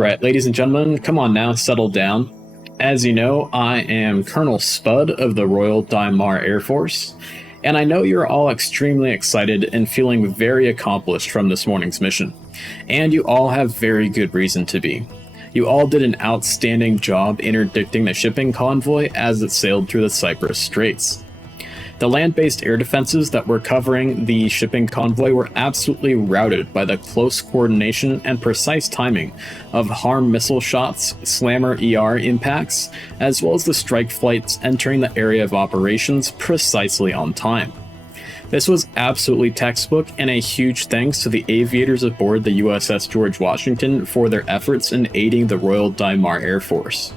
Alright, ladies and gentlemen, come on now, settle down. As you know, I am Colonel Spud of the Royal Dhimar Air Force, and I know you're all extremely excited and feeling very accomplished from this morning's mission, and you all have very good reason to be. You all did an outstanding job interdicting the shipping convoy as it sailed through the Cyprus Straits. The land-based air defenses that were covering the shipping convoy were absolutely routed by the close coordination and precise timing of harm missile shots, slammer ER impacts, as well as the strike flights entering the area of operations precisely on time. This was absolutely textbook, and a huge thanks to the aviators aboard the USS George Washington for their efforts in aiding the Royal Dhimar Air Force.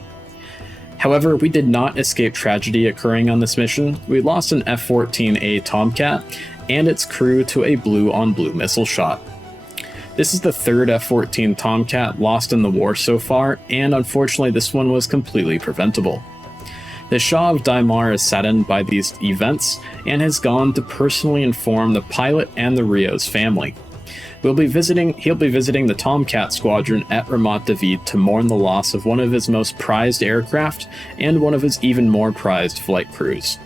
However, we did not escape tragedy occurring on this mission. We lost an F-14A Tomcat and its crew to a blue-on-blue missile shot. This is the third F-14 Tomcat lost in the war so far, and unfortunately this one was completely preventable. The Shah of Dhimar is saddened by these events and has gone to personally inform the pilot and the Rios family. He'll be visiting the Tomcat Squadron at Ramat David to mourn the loss of one of his most prized aircraft and one of his even more prized flight crews.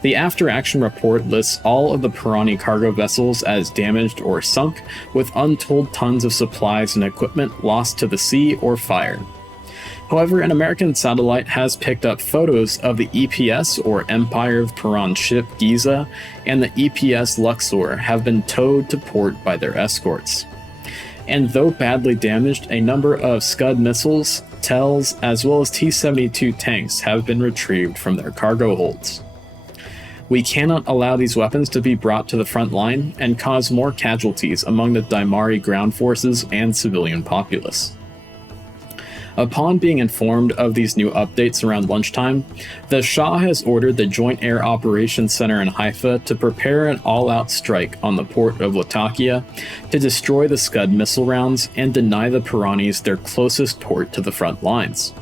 The after-action report lists all of the Pirani cargo vessels as damaged or sunk, with untold tons of supplies and equipment lost to the sea or fire. However, an American satellite has picked up photos of the EPS, or Empire of Paran ship Giza, and the EPS Luxor have been towed to port by their escorts. And though badly damaged, a number of Scud missiles, TELs, as well as T-72 tanks have been retrieved from their cargo holds. We cannot allow these weapons to be brought to the front line and cause more casualties among the Dhimari ground forces and civilian populace. Upon being informed of these new updates around lunchtime, the Shah has ordered the Joint Air Operations Center in Haifa to prepare an all-out strike on the port of Latakia to destroy the Scud missile rounds and deny the Piranis their closest port to the front lines.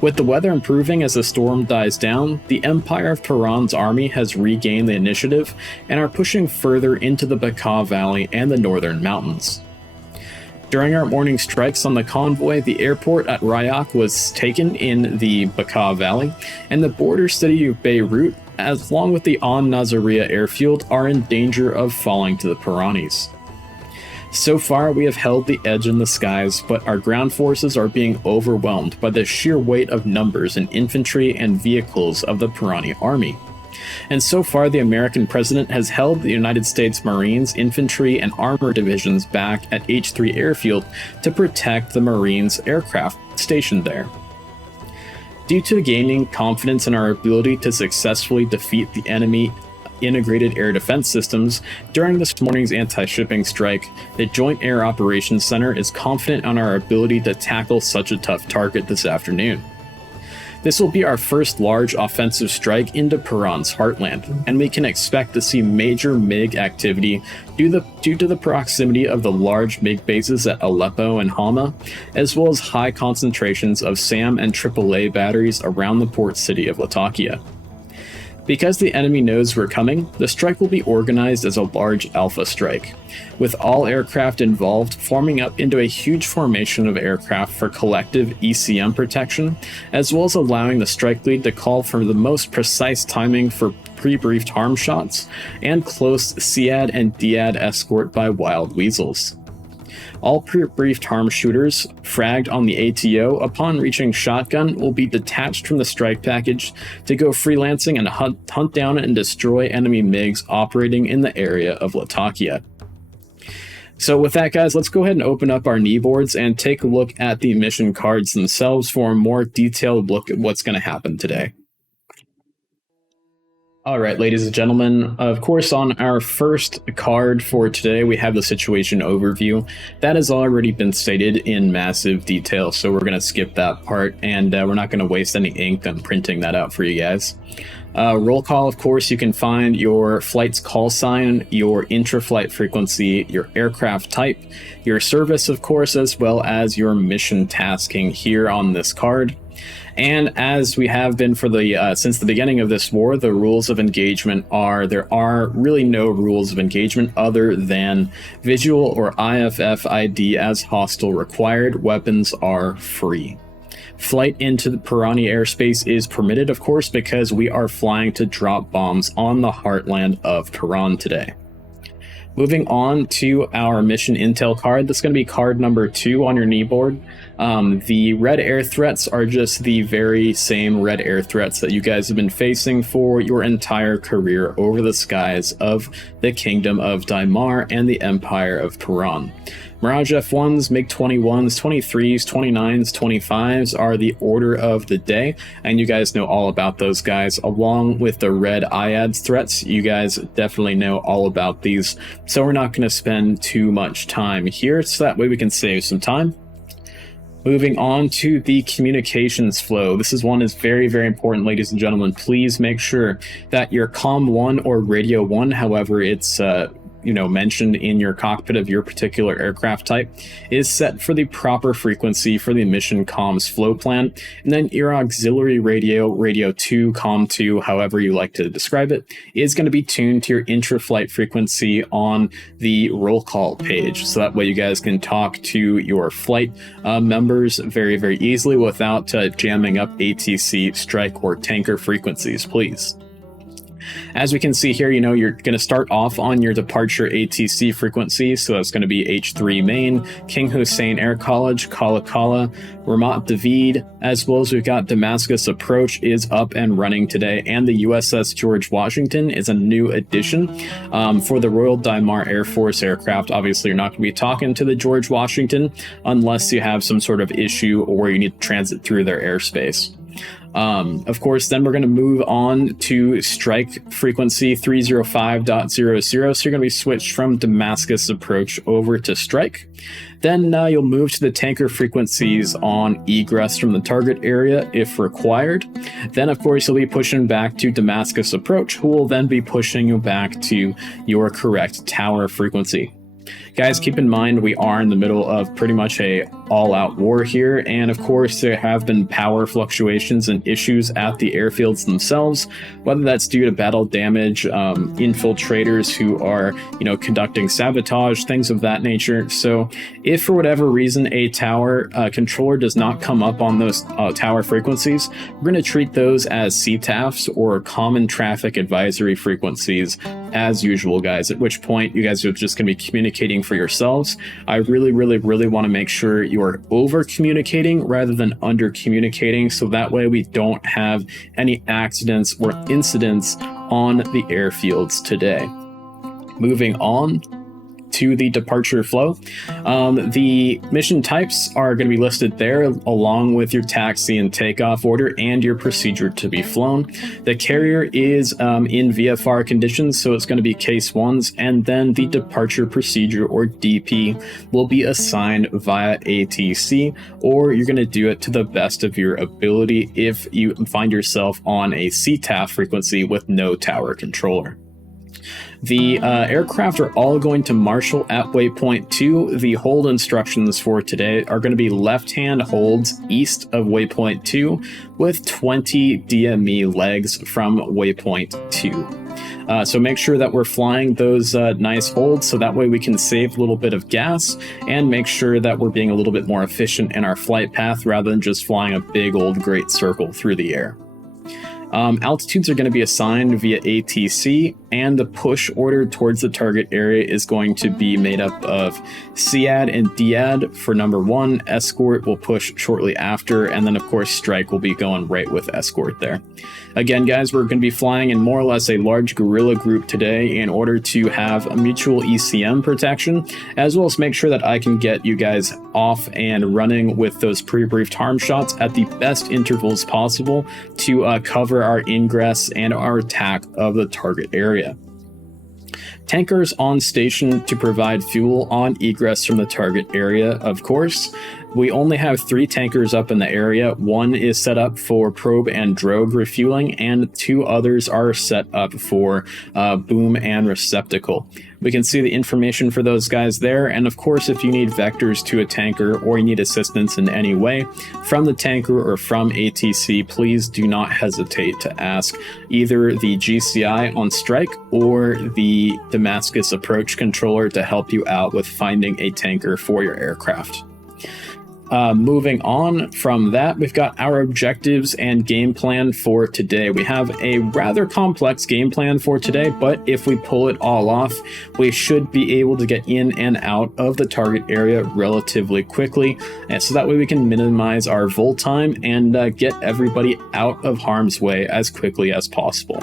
With the weather improving as the storm dies down, the Empire of Paran's army has regained the initiative and are pushing further into the Bekaa Valley and the northern mountains. During our morning strikes on the convoy, the airport at Rayak was taken in the Bekaa Valley, and the border city of Beirut, along with the An Nazariya airfield, are in danger of falling to the Piranis. So far, we have held the edge in the skies, but our ground forces are being overwhelmed by the sheer weight of numbers in infantry and vehicles of the Pirani army. And so far, the American president has held the United States Marines, infantry, and armor divisions back at H-3 Airfield to protect the Marines aircraft stationed there. Due to gaining confidence in our ability to successfully defeat the enemy integrated air defense systems, during this morning's anti-shipping strike, the Joint Air Operations Center is confident on our ability to tackle such a tough target this afternoon. This will be our first large offensive strike into Paran's heartland, and we can expect to see major MiG activity due to the proximity of the large MiG bases at Aleppo and Hama, as well as high concentrations of SAM and AAA batteries around the port city of Latakia. Because the enemy knows we're coming, the strike will be organized as a large alpha strike, with all aircraft involved forming up into a huge formation of aircraft for collective ECM protection, as well as allowing the strike lead to call for the most precise timing for pre-briefed harm shots and close SEAD and DEAD escort by wild weasels. All pre-briefed harm shooters, fragged on the ATO upon reaching shotgun, will be detached from the strike package to go freelancing and hunt down and destroy enemy MiGs operating in the area of Latakia. So with that, guys, let's go ahead and open up our knee boards and take a look at the mission cards themselves for a more detailed look at what's going to happen today. All right, ladies and gentlemen, of course, on our first card for today, we have the situation overview. That has already been stated in massive detail, so we're going to skip that part, and we're not going to waste any ink on printing that out for you guys. Roll call, of course, you can find your flight's call sign, your intra-flight frequency, your aircraft type, your service, of course, as well as your mission tasking here on this card. And as we have been for the since the beginning of this war, the rules of engagement are there are really no rules of engagement other than visual or IFF ID as hostile required. Weapons are free. Flight into the Pirani airspace is permitted, of course, because we are flying to drop bombs on the heartland of Tehran today. Moving on to our mission intel card, that's going to be card number 2 on your kneeboard. The red air threats are just the very same red air threats that you guys have been facing for your entire career over the skies of the Kingdom of Dhimar and the Empire of Paran. Mirage F1s, MiG-21s, 23s, 29s, 25s are the order of the day, and you guys know all about those guys, along with the red IADS threats. You guys definitely know all about these, so we're not going to spend too much time here, so that way we can save some time. Moving on to the communications flow. This is one that's very, very important, ladies and gentlemen. Please make sure that your COM 1 or Radio 1, however it's mentioned in your cockpit of your particular aircraft type, is set for the proper frequency for the mission comms flow plan. And then your auxiliary radio, Radio 2, COM 2, however you like to describe it, is going to be tuned to your intra-flight frequency on the roll call page. So that way you guys can talk to your flight members very, very easily without jamming up ATC, strike, or tanker frequencies, please. As we can see here, you're going to start off on your departure ATC frequency, so that's going to be H3 main, King Hussein Air College, Kala Kala, Ramat David, as well as we've got Damascus Approach is up and running today, and the USS George Washington is a new addition for the Royal Dhimar Air Force aircraft. Obviously, you're not going to be talking to the George Washington unless you have some sort of issue or you need to transit through their airspace. Of course, then we're going to move on to strike frequency 305.00, so you're going to be switched from Damascus Approach over to strike. Then you'll move to the tanker frequencies on egress from the target area if required. Then, of course, you'll be pushing back to Damascus Approach, who will then be pushing you back to your correct tower frequency. Guys, keep in mind we are in the middle of pretty much a all-out war here, and of course there have been power fluctuations and issues at the airfields themselves, whether that's due to battle damage, infiltrators who are conducting sabotage, things of that nature. So if for whatever reason a tower controller does not come up on those tower frequencies, we're going to treat those as CTAFs, or common traffic advisory frequencies, as usual, guys, at which point you guys are just going to be communicating for yourselves. I really want to make sure you are over communicating rather than under communicating, so that way we don't have any accidents or incidents on the airfields today. Moving on to the departure flow. The mission types are going to be listed there along with your taxi and takeoff order and your procedure to be flown. The carrier is in VFR conditions, so it's going to be case 1s, and then the departure procedure, or DP, will be assigned via ATC, or you're going to do it to the best of your ability if you find yourself on a CTAF frequency with no tower controller. The aircraft are all going to marshal at waypoint 2. The hold instructions for today are going to be left-hand holds east of waypoint 2 with 20 DME legs from waypoint 2. So make sure that we're flying those nice holds, so that way we can save a little bit of gas and make sure that we're being a little bit more efficient in our flight path rather than just flying a big old great circle through the air. Altitudes are going to be assigned via ATC, and the push order towards the target area is going to be made up of CAD and DAD for number 1. Escort will push shortly after, and then of course strike will be going right with escort there. Again, guys, we're going to be flying in more or less a large guerrilla group today in order to have a mutual ECM protection, as well as make sure that I can get you guys off and running with those pre-briefed harm shots at the best intervals possible to cover our ingress and our attack of the target area. Tankers on station to provide fuel on egress from the target area, of course. We only have 3 tankers up in the area. 1 is set up for probe and drogue refueling, and 2 others are set up for boom and receptacle. We can see the information for those guys there, and of course, if you need vectors to a tanker or you need assistance in any way from the tanker or from ATC, please do not hesitate to ask either the GCI on strike or the Damascus approach controller to help you out with finding a tanker for your aircraft. Moving on from that, we've got our objectives and game plan for today. We have a rather complex game plan for today, but if we pull it all off, we should be able to get in and out of the target area relatively quickly, and so that way we can minimize our vol time and get everybody out of harm's way as quickly as possible.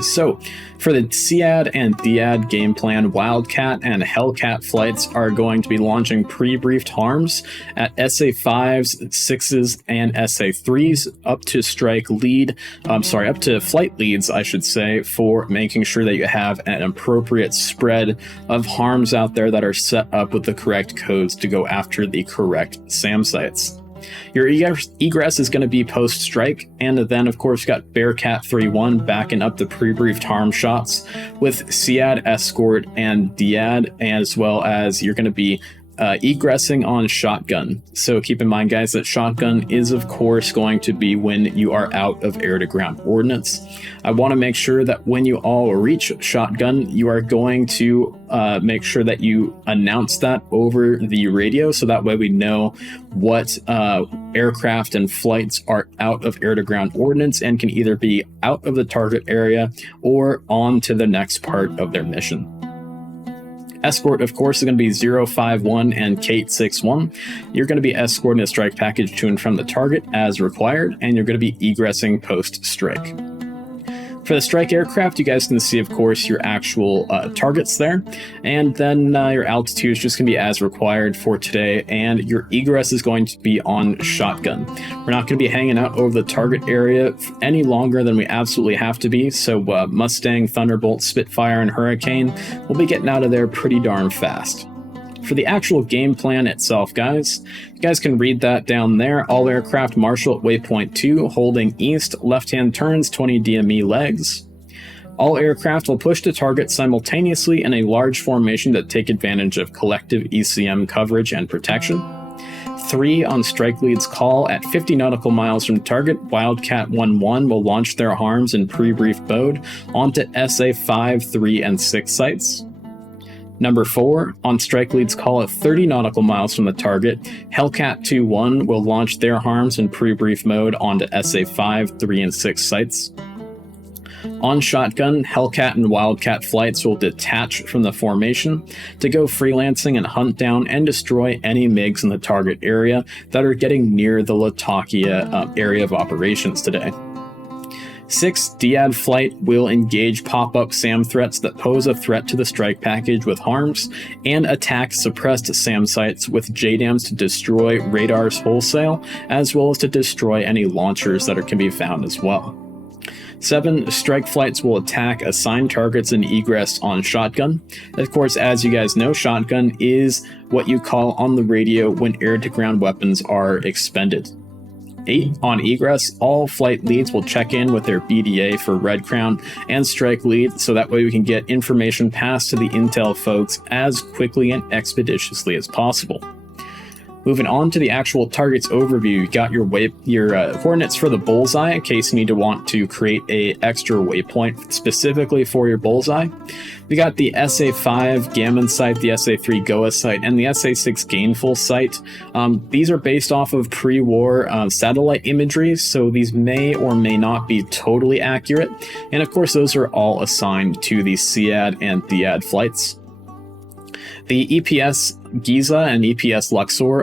So, for the SEAD and DIAD game plan, Wildcat and Hellcat flights are going to be launching pre-briefed harms at SA5s, 6s, and SA3s up to up to flight leads, I should say, for making sure that you have an appropriate spread of harms out there that are set up with the correct codes to go after the correct SAM sites. Your egress is going to be post-strike, and then of course got Bearcat 3-1 backing up the pre-briefed harm shots with SEAD, Escort, and DIAD, as well as you're going to be egressing on shotgun. So keep in mind, guys, that shotgun is of course going to be when you are out of air-to-ground ordnance. I want to make sure that when you all reach shotgun, you are going to make sure that you announce that over the radio, so that way we know what aircraft and flights are out of air-to-ground ordnance and can either be out of the target area or on to the next part of their mission. Escort, of course, is going to be 051 and Kate 61. You're going to be escorting a strike package to and from the target as required, and you're going to be egressing post-strike. For the strike aircraft, you guys can see, of course, your actual targets there, and then your altitude is just going to be as required for today, and your egress is going to be on shotgun. We're not going to be hanging out over the target area any longer than we absolutely have to be, so Mustang, Thunderbolt, Spitfire, and Hurricane will be getting out of there pretty darn fast. For the actual game plan itself, guys, you guys can read that down there. All aircraft marshal at waypoint 2, holding east, left-hand turns, 20 DME legs. All aircraft will push to target simultaneously in a large formation to take advantage of collective ECM coverage and protection. 3 on strike leads call at 50 nautical miles from target. Wildcat 1-1 will launch their harms in pre-brief mode onto SA 5, 3, and 6 sites. Number 4, on strike leads call at 30 nautical miles from the target, Hellcat 2-1 will launch their harms in pre-brief mode onto SA 5, 3, and 6 sites. On shotgun, Hellcat and Wildcat flights will detach from the formation to go freelancing and hunt down and destroy any MiGs in the target area that are getting near the Latakia area of operations today. 6, DIAD flight will engage pop-up SAM threats that pose a threat to the strike package with harms, and attack suppressed SAM sites with JDAMs to destroy radars wholesale, as well as to destroy any launchers that can be found as well. 7, strike flights will attack assigned targets and egress on shotgun. Of course, as you guys know, shotgun is what you call on the radio when air-to-ground weapons are expended. 8, on egress, all flight leads will check in with their BDA for Red Crown and strike lead, so that way we can get information passed to the intel folks as quickly and expeditiously as possible. Moving on to the actual targets overview, you got your coordinates for the bullseye in case you want to create a extra waypoint specifically for your bullseye. We got the SA5 Gammon site, the SA3 Goa site, and the SA6 Gainful site. These are based off of pre-war satellite imagery, so these may or may not be totally accurate. And of course, those are all assigned to the SEAD and DIAD flights. The EPS Giza and EPS Luxor,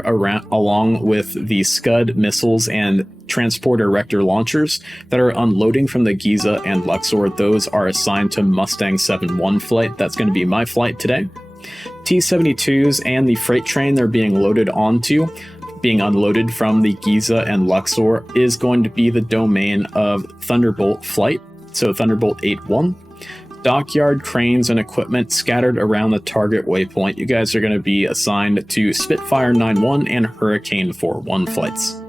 along with the Scud missiles and transporter Rector launchers that are unloading from the Giza and Luxor, those are assigned to Mustang 7-1 flight. That's going to be my flight today. T-72s and the freight train they're being loaded onto, being unloaded from the Giza and Luxor, is going to be the domain of Thunderbolt flight, so Thunderbolt 8-1. dockyard cranes and equipment scattered around the target waypoint. You guys are going to be assigned to Spitfire 9-1 and Hurricane 4-1 flights.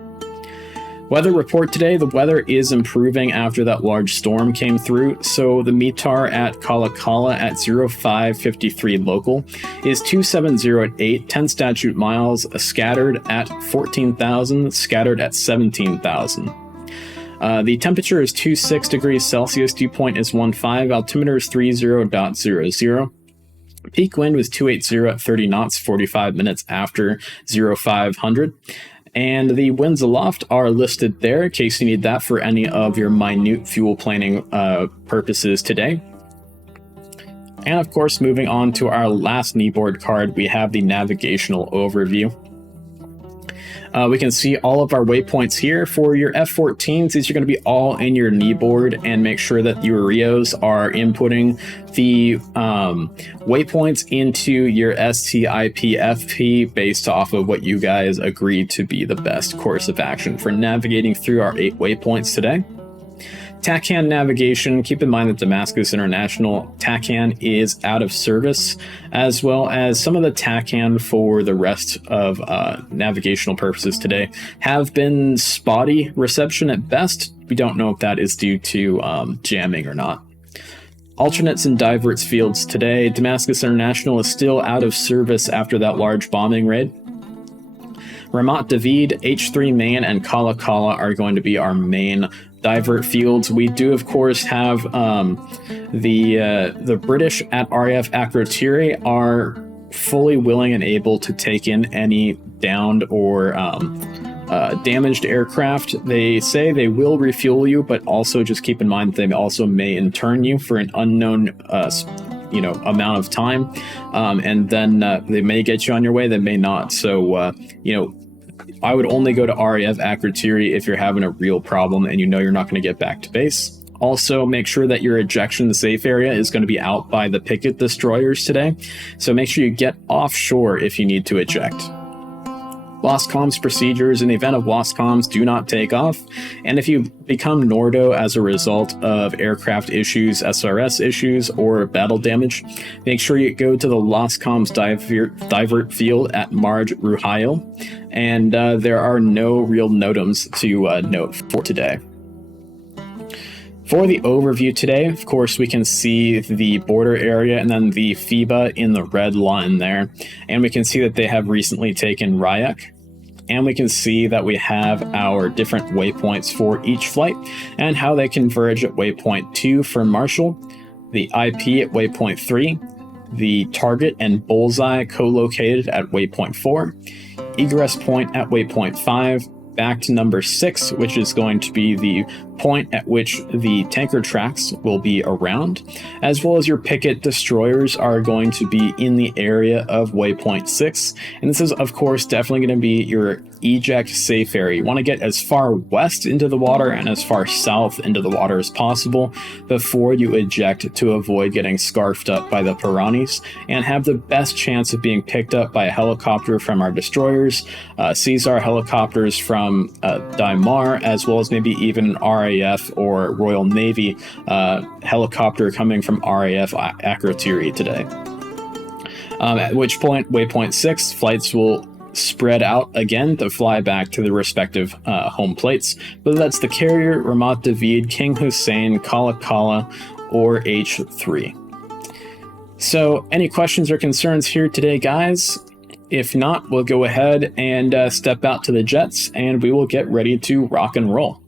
Weather report today, the weather is improving after that large storm came through, so the METAR at Kala Kala at 0553 local is 270 at 8, 10 statute miles, scattered at 14,000, scattered at 17,000. The temperature is 26 degrees Celsius, dew point is 15, altimeter is 30.00. Peak wind was 280 at 30 knots, 45 minutes after 0500. And the winds aloft are listed there in case you need that for any of your minute fuel planning purposes today. And of course, moving on to our last kneeboard card, we have the navigational overview. We can see all of our waypoints here. For your F-14s, these are going to be all in your kneeboard, and make sure that your RIOs are inputting the waypoints into your STIP-FP based off of what you guys agreed to be the best course of action for navigating through our 8 waypoints today. TACAN navigation, keep in mind that Damascus International TACAN is out of service, as well as some of the TACAN for the rest of navigational purposes today have been spotty reception at best. We don't know if that is due to jamming or not. Alternates and diverts fields today, Damascus International is still out of service after that large bombing raid. Ramat David, H3 main, and Kala Kala are going to be our main divert fields. We do, of course, have the British at RAF Akrotiri are fully willing and able to take in any downed or damaged aircraft. They say they will refuel you, but also just keep in mind that they also may intern you for an unknown amount of time, and then they may get you on your way, they may not. So I would only go to RAF Akrotiri if you're having a real problem and you know you're not going to get back to base. Also, make sure that your ejection safe area is going to be out by the picket destroyers today, so make sure you get offshore if you need to eject. Lost comms procedures: in the event of lost comms, do not take off. And if you become Nordo as a result of aircraft issues, SRS issues, or battle damage, make sure you go to the lost comms divert field at Marj Ruhail. And there are no real NOTAMs to note for today. For the overview today, of course, we can see the border area and then the FIBA in the red line there. And we can see that they have recently taken Ryak. And we can see that we have our different waypoints for each flight and how they converge at waypoint 2 for Marshall, the IP at waypoint 3, the target and bullseye co-located at waypoint 4, egress point at waypoint 5, back to number 6, which is going to be the point at which the tanker tracks will be around, as well as your picket destroyers are going to be in the area of waypoint 6. And this is, of course, definitely going to be your eject safe area. You want to get as far west into the water and as far south into the water as possible before you eject to avoid getting scarfed up by the Piranis and have the best chance of being picked up by a helicopter from our destroyers, Caesar helicopters from Dhimar, as well as maybe even an RAF or Royal Navy helicopter coming from RAF Akrotiri today. At which point, waypoint 6, flights will spread out again to fly back to the respective home plates, whether that's the carrier, Ramat David, King Hussein, Kala Kala, or H3. So, any questions or concerns here today, guys? If not, we'll go ahead and step out to the jets, and we will get ready to rock and roll.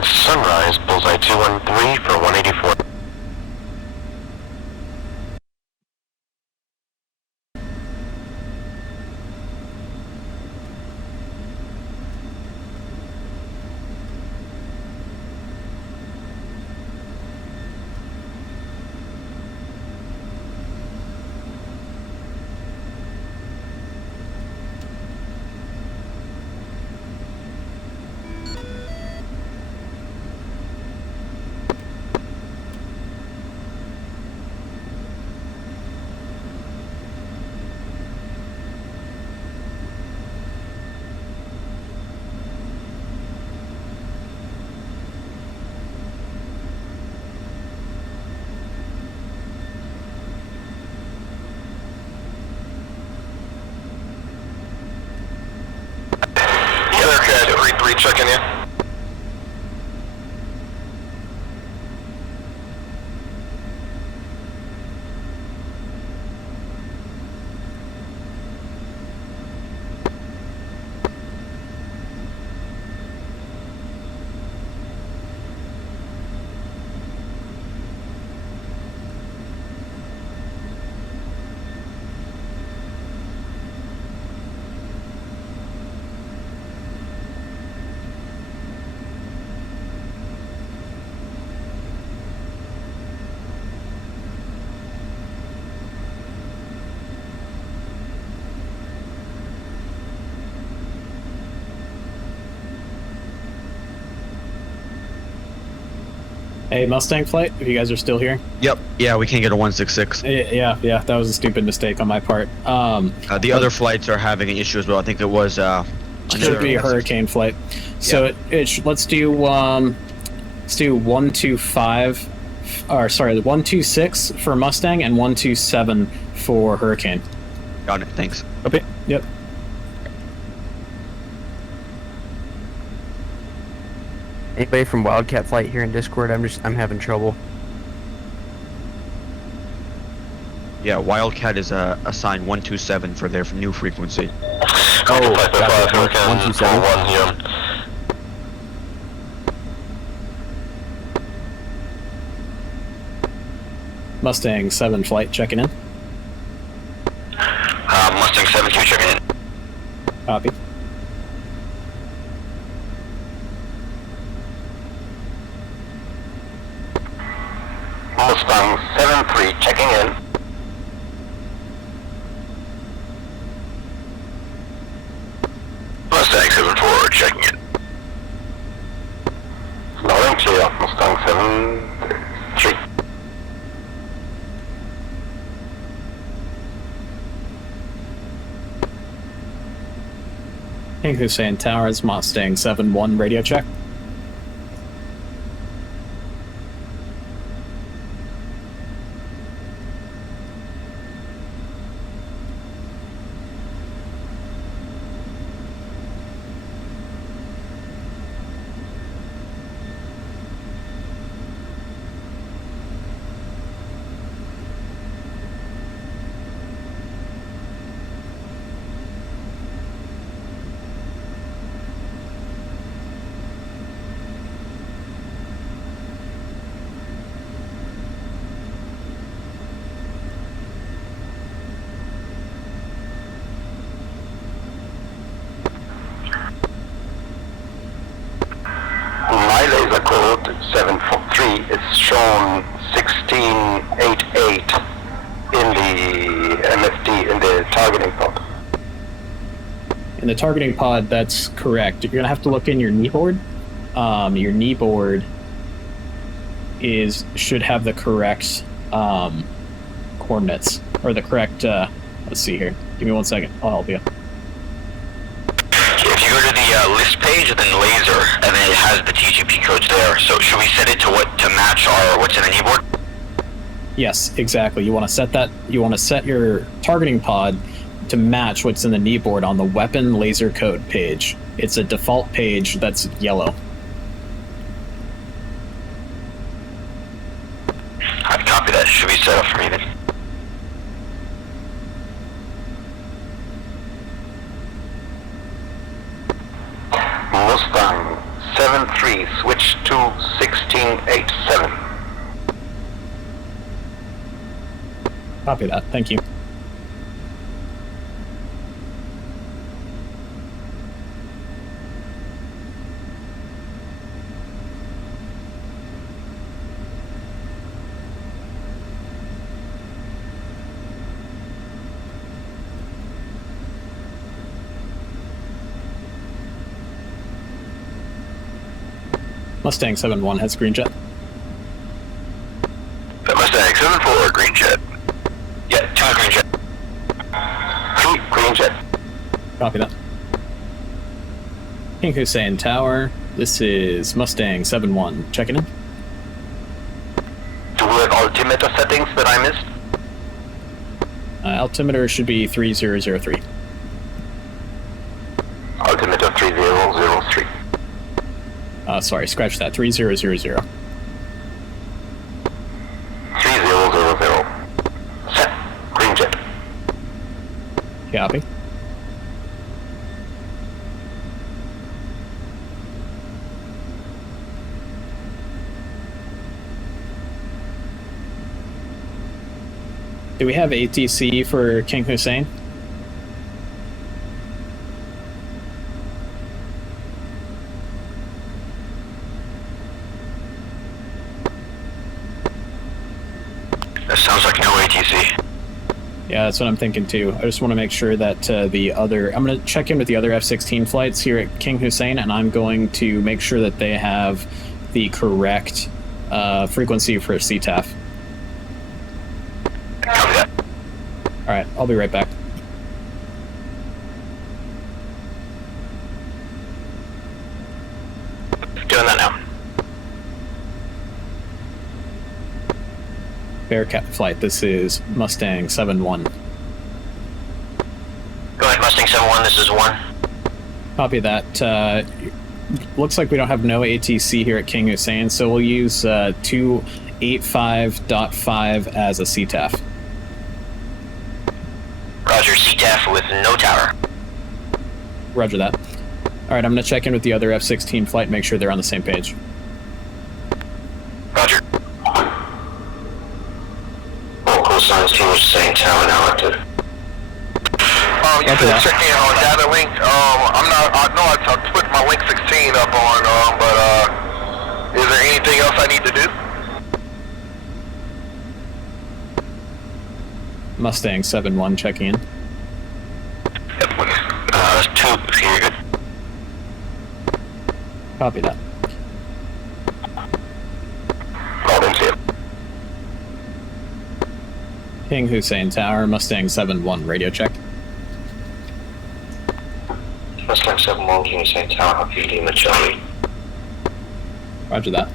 And Sunrise, bullseye 213 for 184. Checking in. Hey, Mustang Flight, if you guys are still here. Yep. Yeah, we can't get a 166. Yeah, that was a stupid mistake on my part. The other flights are having an issue as well. I think it was should be a Hurricane flight. So yeah. let's do 125, or sorry, 126 for Mustang and 127 for Hurricane. Got it. Thanks. Okay. Yep. Anybody from Wildcat Flight here in Discord? I'm having trouble. Yeah, Wildcat is assigned 127 for their new frequency. Oh, gotcha. 127. Mustang 7 Flight checking in. Mustang 7 2 checking in. Copy. Mustang 7-3 checking in. Mustang 7-4 checking in. Loud and clear, Mustang 7-3. King Hussein Towers, Mustang 7-1 radio check. My laser code 743 is shown 1688 in the MFD, in the targeting pod. In the targeting pod, that's correct. You're gonna have to look in your knee board. Your knee board should have the correct coordinates, or the correct. Let's see here. Give me 1 second. I'll help you. If you go to the list page, then laser, and then it has the TGP codes there. So should we set it to match what's in the knee board? Yes, exactly. You want to set that. You want to set your targeting pod to match what's in the knee board on the weapon laser code page. It's a default page that's yellow. I've copied that. Should be set up for me then. Mustang 7-3 3, switch to 1687. Copy that. Thank you. Mustang 7-1 has green jet. Mustang 7-4, green jet. Yeah, 2 green jet. 2 green jet. Copy that. King Hussein Tower, this is Mustang 7-1, checking in. Do we have altimeter settings that I missed? Altimeter should be 3003. Altimeter 3003. Sorry, scratch that. 3000. 3000. Set. Green jet. Copy. Do we have ATC for King Hussein? That sounds like no ATC. Yeah, that's what I'm thinking too. I just want to make sure that the other... I'm going to check in with the other F-16 flights here at King Hussein, and I'm going to make sure that they have the correct frequency for CTAF. Copy that. Alright, I'll be right back. Doing that now. Bearcat flight, this is Mustang 7-1. Go ahead, Mustang 7-1, this is 1. Copy that. Looks like we don't have no ATC here at King Hussein, so we'll use 285.5 as a CTAF. Roger, CTAF with no tower. Roger that. Alright, I'm going to check in with the other F-16 flight and make sure they're on the same page. Roger. All call signs team was saying tower now active. You said check in on data link. I know I put my link 16 up on, but is there anything else I need to do? Mustang 7-1 checking in. Yep, 2, if you're good. Copy that. Called into you. King Hussein Tower, Mustang 7-1 radio check. Mustang 7-1, King Hussein Tower, Happy Lima Charlie. Roger that.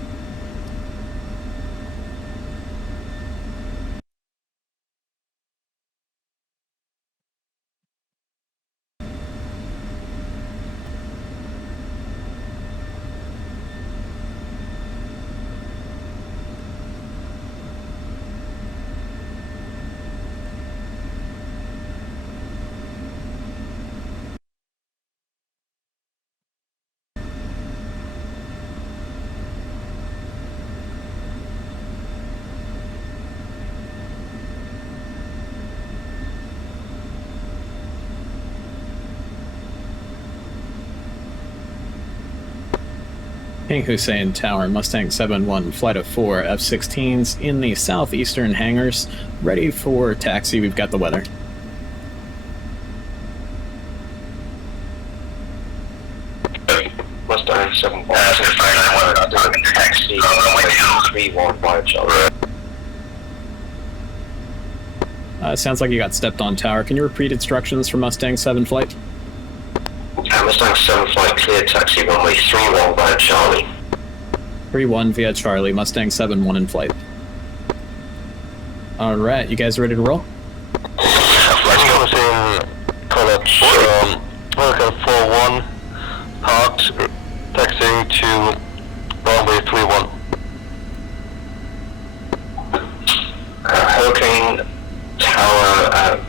King Hussein Tower, Mustang 7-1, flight of 4 F-16s in the southeastern hangars, ready for taxi. We've got the weather. Mustang 7-1, taxi, 315 Charlie. Sounds like you got stepped on tower. Can you repeat instructions for Mustang 7 flight? Mustang 7 flight, clear taxi, runway 31 via Charlie. 3-1 via Charlie, Mustang 7-1 in flight. Alright, you guys ready to roll? Let's go in college. Welcome 4-1, parked, taxiing to runway 31. Hurricane Tower,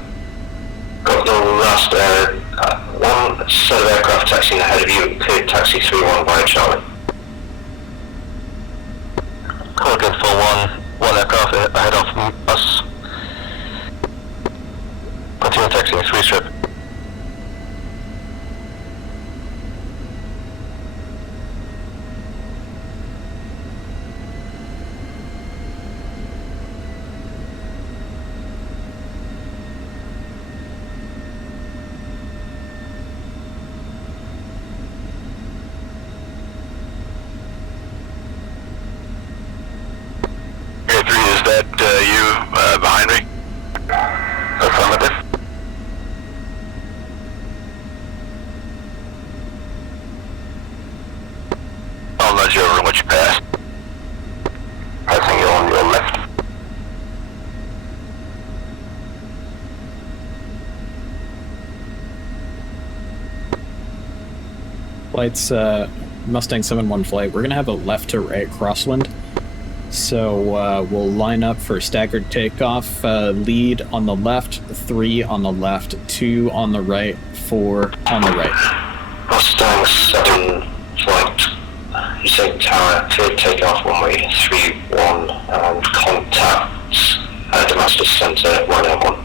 got the last one set of aircraft taxiing ahead of you, clear taxi 31 via Charlie. Hurricane 4-1, one aircraft ahead of us. Continue taxiing, 3 strip. Is that you behind me? Affirmative. I'll nudge you over and let you pass. Passing you on your left. Flights, Mustang 7-1 flight. We're going to have a left to right crosswind. So we'll line up for staggered takeoff. Lead on the left, 3 on the left, 2 on the right, 4 on the right. Mustang 7 flight. You say tower, clear takeoff runway 31 and contact Damascus Center 101.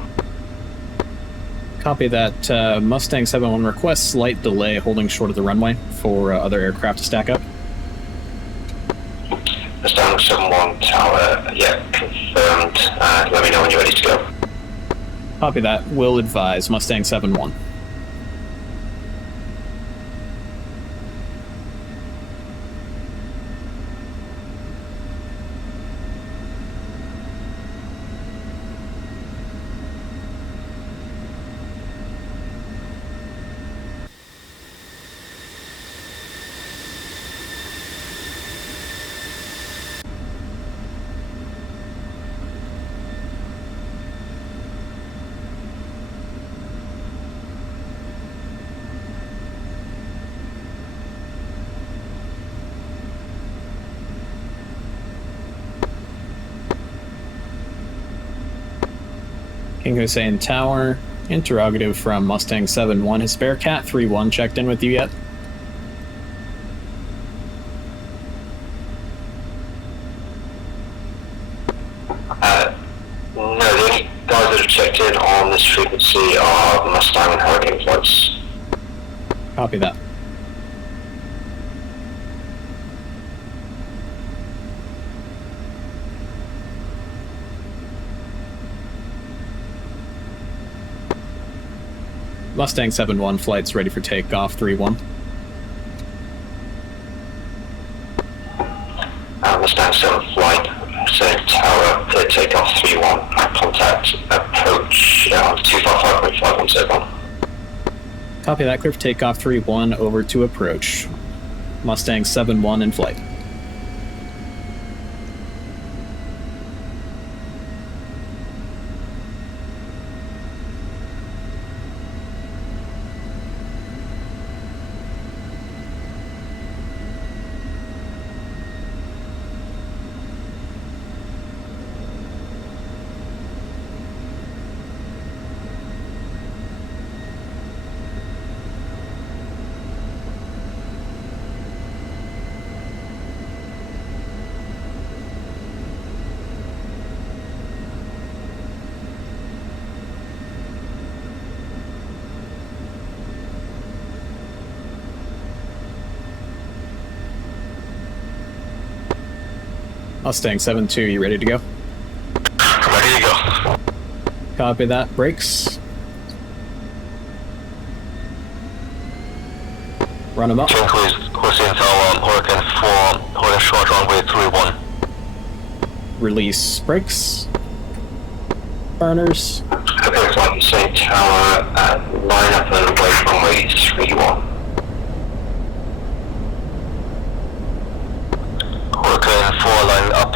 Copy that. Mustang 7-1 requests slight delay holding short of the runway for other aircraft to stack up. Mustang 7-1 tower, yeah, confirmed. Let me know when you're ready to go. Copy that. Will advise Mustang 7-1. King Hussein Tower. Interrogative from Mustang 7-1. Has Bearcat 3-1 checked in with you yet? No, the only guys that have checked in on this frequency are Mustang and Hurricane flights. Copy that. Mustang 7-1 flights ready for takeoff 3-1. Mustang 7 flight, same tower, clear takeoff 3-1, contact approach 255.517. Copy that. Clear for takeoff 3-1 over to approach. Mustang 7-1 in flight. Mustang 7-2, you ready to go? Ready to go. Copy that. Brakes. Run them up. Hussein Tower, Hurricane 4, holding short runway 31. Release brakes. Burners. Hurricane flight, Hussein Tower, line up and wait runway 31. Hurricane 4 line up.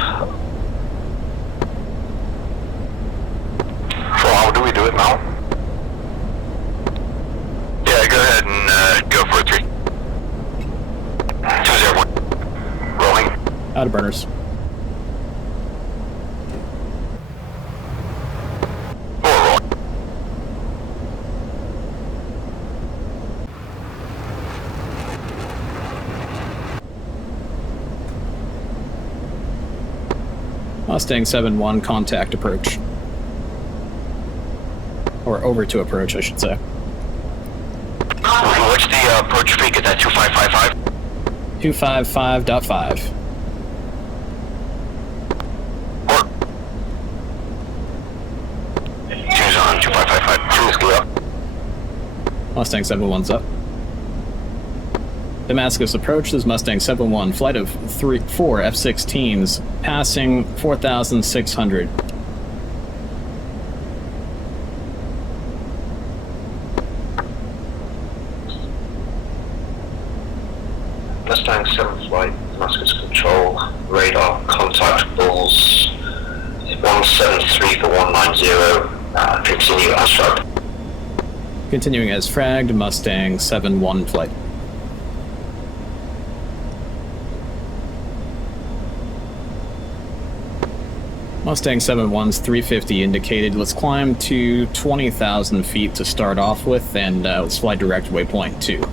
So how do we do it now? Yeah, go ahead and go for a 3. 201. Rolling. Out of burners. Mustang 7-1, contact approach. Or over to approach, I should say. What's the approach freak? Is that 2555? 255.5. Two's on 2555. Two's go up. Mustang 7-1's up. Damascus approaches Mustang 7-1, flight of 4 F-16s, passing 4,600. Mustang 7 flight, Damascus control, radar, contact balls, 173 for 190, continue Airstrike. Continuing as fragged, Mustang 7-1 flight. Mustang 7-1's 350 indicated. Let's climb to 20,000 feet to start off with, and let's fly direct waypoint 2.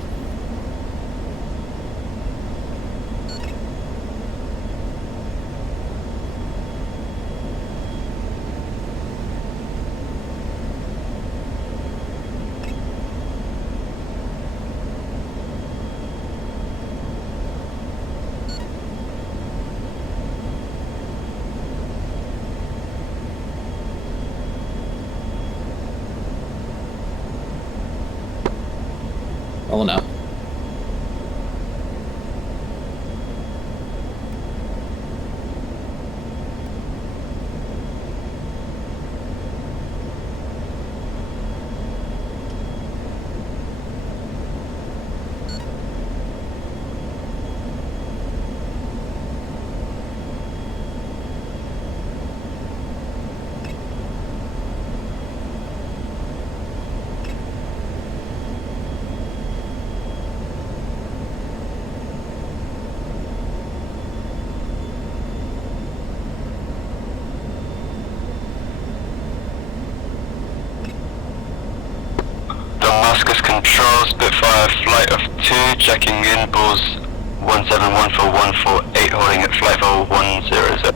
Rolling out. Damascus control, Spitfire, flight of 2, checking in, Bulls 171 for 148, holding at flight level 100.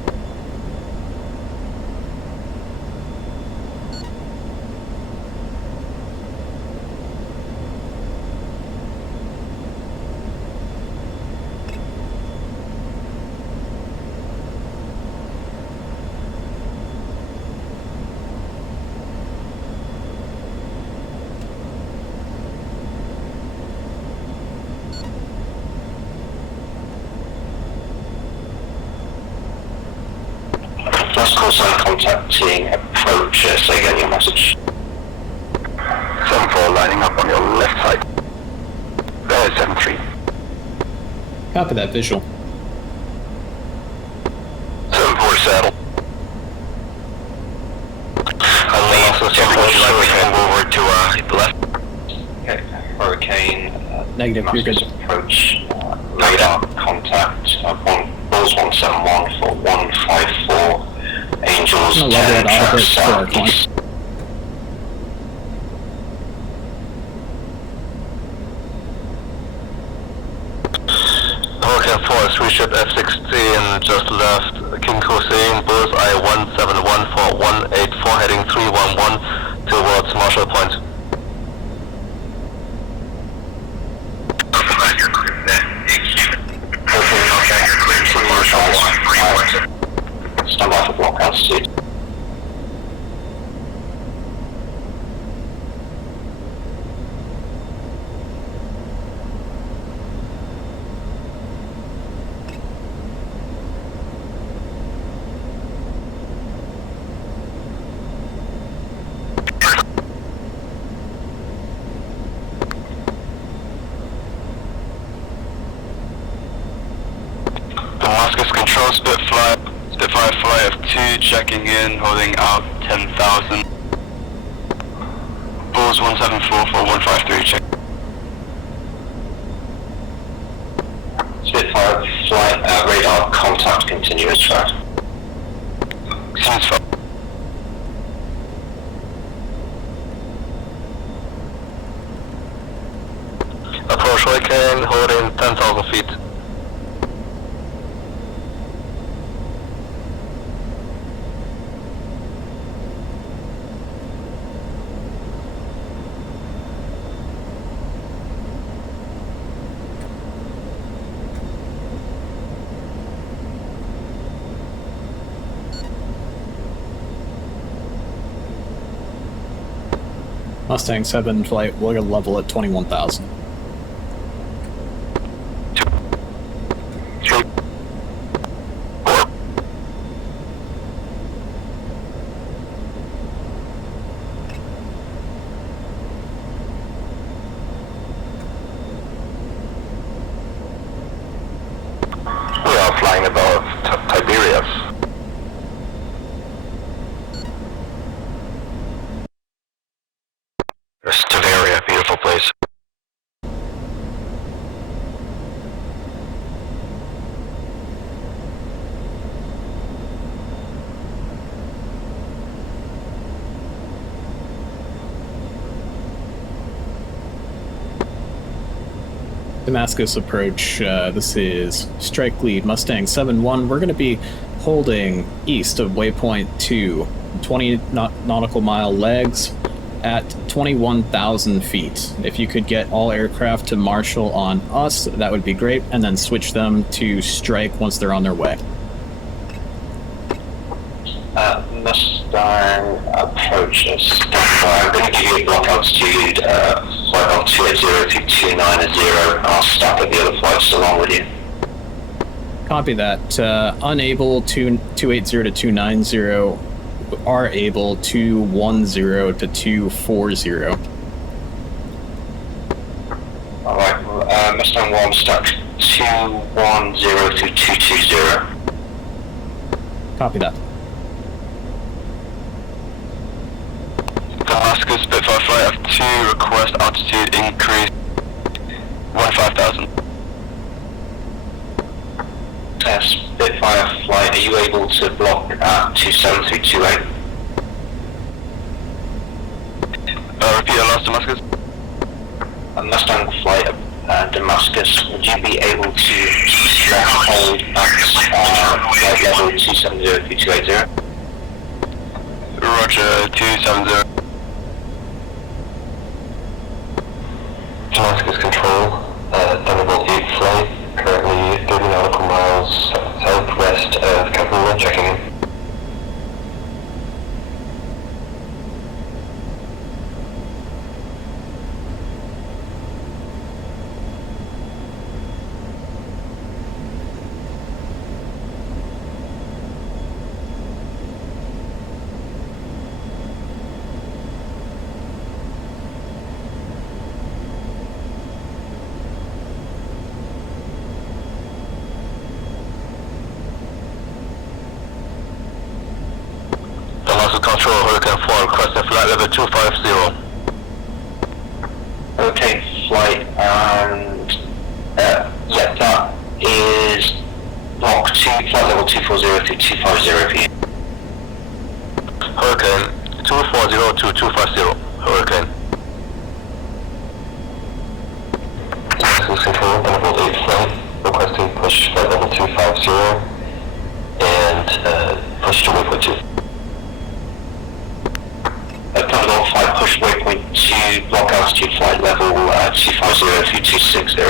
Last call sign contacting approach, say again your message. 7-4 lining up on your left side. There, 7-3. Copy that visual. 7-4 saddle. Would you like me to move over to the left? Okay, Hurricane, Negative, you're good. approach, radar contact, Bulls 171 for 154, Angels I'm gonna log 10, that off track for our southeast. Hurricane 4, 3-ship F-16 just left. King Hussein, Bulls I-171 for 184, heading 311 towards Marshall Point. Stand by for block altitude. Damascus control, Spitfire flight of 2, checking in, holding out 10,000. Bulls 174 for 153, check. Spitfire flight, radar contact continuous track. Seems fine. Approach Hurricane, holding 10,000 feet. Mustang 7 flight, we'll level at 21,000. Flying above Tiberias. Stavaria, beautiful place. Damascus approach, this is strike lead Mustang 7-1. We're going to be holding east of waypoint 2, 20 nautical mile legs at 21,000 feet. If you could get all aircraft to marshal on us, that would be great, and then switch them to strike once they're on their way. Mustang approach I'm going to give you a block altitude flight on 280 to 290. I'll stack up the other flights along with you. Copy that. Unable to 280 to 290, are able 210 to 240. Alright, Mustang 1 stack 210 to 220. Copy that. Damascus Spitfire flight F2, request altitude increase 15,000. Spitfire flight, are you able to block at 27328? Repeat last Damascus. Mustang flight Damascus, would you be able to hold at flight level 270-280? Roger, 270. Damascus Control, Thunderbolt 8 flight, currently 30 nautical miles southwest of Kabul, checking in. Control, Hurricane 4, requesting flight level 250. Okay, flight, and yeah, that is block 2, flight level 240 to 250 for you. Hurricane 240 to 250, Hurricane. This is Control, Thunderbolt 8 flight, requesting push flight level 250, and push to waypoint 2. Thunderbolt 5, push waypoint 2, block altitude flight level 250 to 260.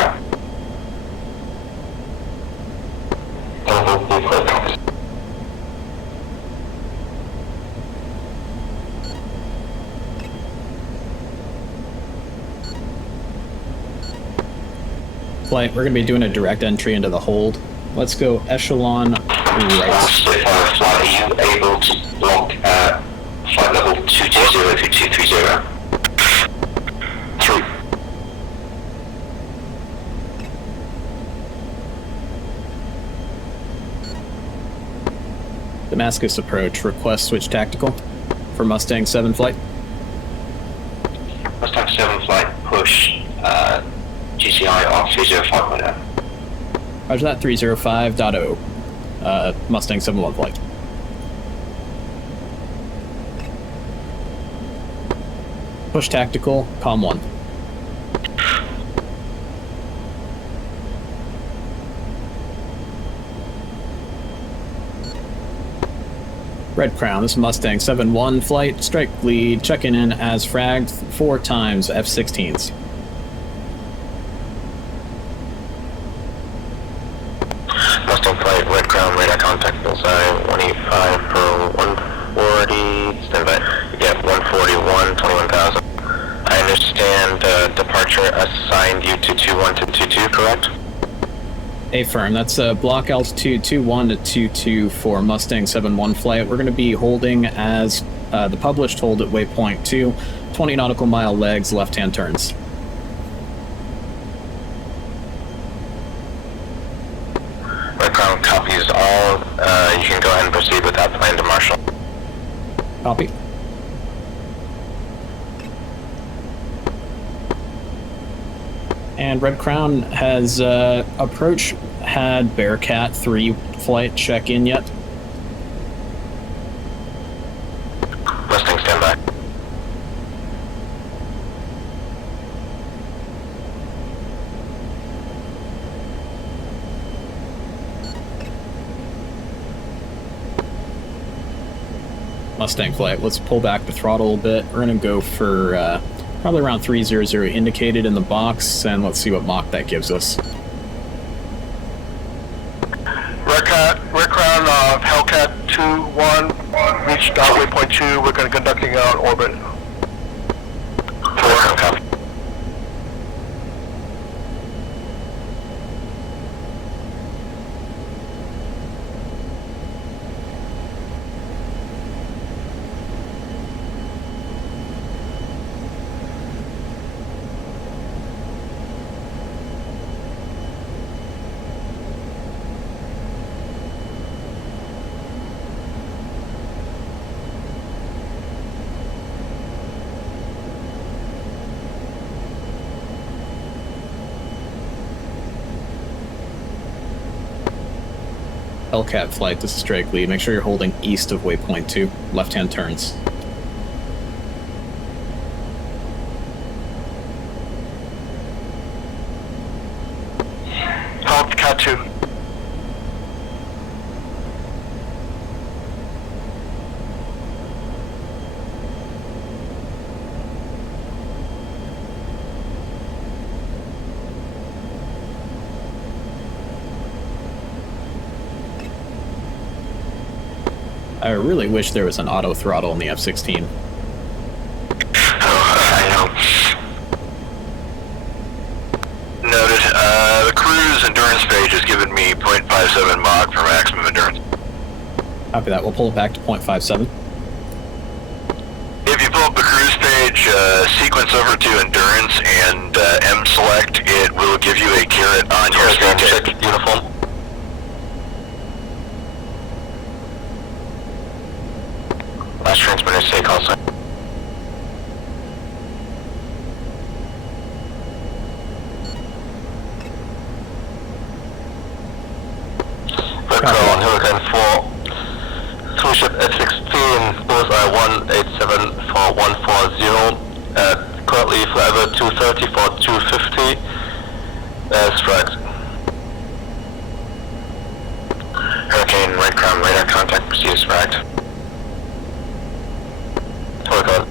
Thunderbolt 3 flight copies. Flight, we're going to be doing a direct entry into the hold. Let's go echelon right. Spitfire flight, are you able to block flight level 220 to 230? 3. Damascus approach, request switch tactical for Mustang 7 flight. Mustang 7 flight, push GCI off 305.0. Roger that, 305.0. Mustang 7-1 flight. Push tactical, comm 1. Red Crown, this is Mustang 7-1 flight, strike lead, checking in as fragged 4 times F-16s. Mustang flight, Red Crown, radar contact bullseye, 185 per 140, stand by. Yeah, 141, 21,000. understand departure assigned you to 21 to 22, correct? Affirm. That's block altitude 21 to 22 for Mustang 71 flight. We're going to be holding as the published hold at waypoint 2, 20 nautical mile legs, left-hand turns. Red Crown copies all. You can go ahead and proceed with that plan to Marshall. Copy. And Red Crown has approach had Bearcat 3 flight check in yet? Mustang standby. Mustang flight. Let's pull back the throttle a bit. We're going to go for probably around 300 indicated in the box, and let's see what Mach that gives us. Red Crown, Hellcat 2-1, reached waypoint 2, we're going to conducting out orbit. Red Crown copy. Hellcat flight, this is Drake Lee. Make sure you're holding east of waypoint 2, left-hand turns. Hellcat 2. I really wish there was an auto throttle in the F-16. I know. Noted. The cruise endurance page has given me 0.57 Mach for maximum endurance. Copy that. We'll pull it back to 0.57. If you pull up the cruise page, sequence over to endurance and M select, it will give you a caret on your speed check uniform. Last transmitter, say call sign. Red Crown, Hurricane 4, cruise ship F-16, bullseye 1874140, currently forever 230 for 250, strikes. Hurricane, Red Crown, radar contact, proceed as fragged. Work on.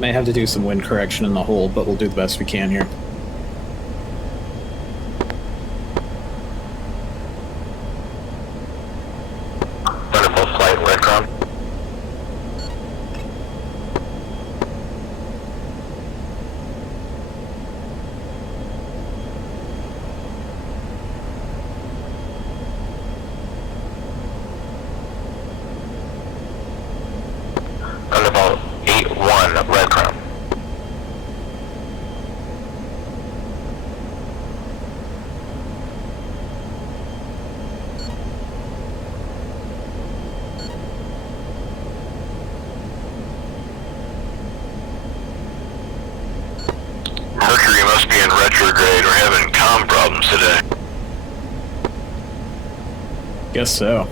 May have to do some wind correction in the hole, but we'll do the best we can here. Wonderful flight, Red Crown. Thunderbolt 8-1, Red Crown. Guess so.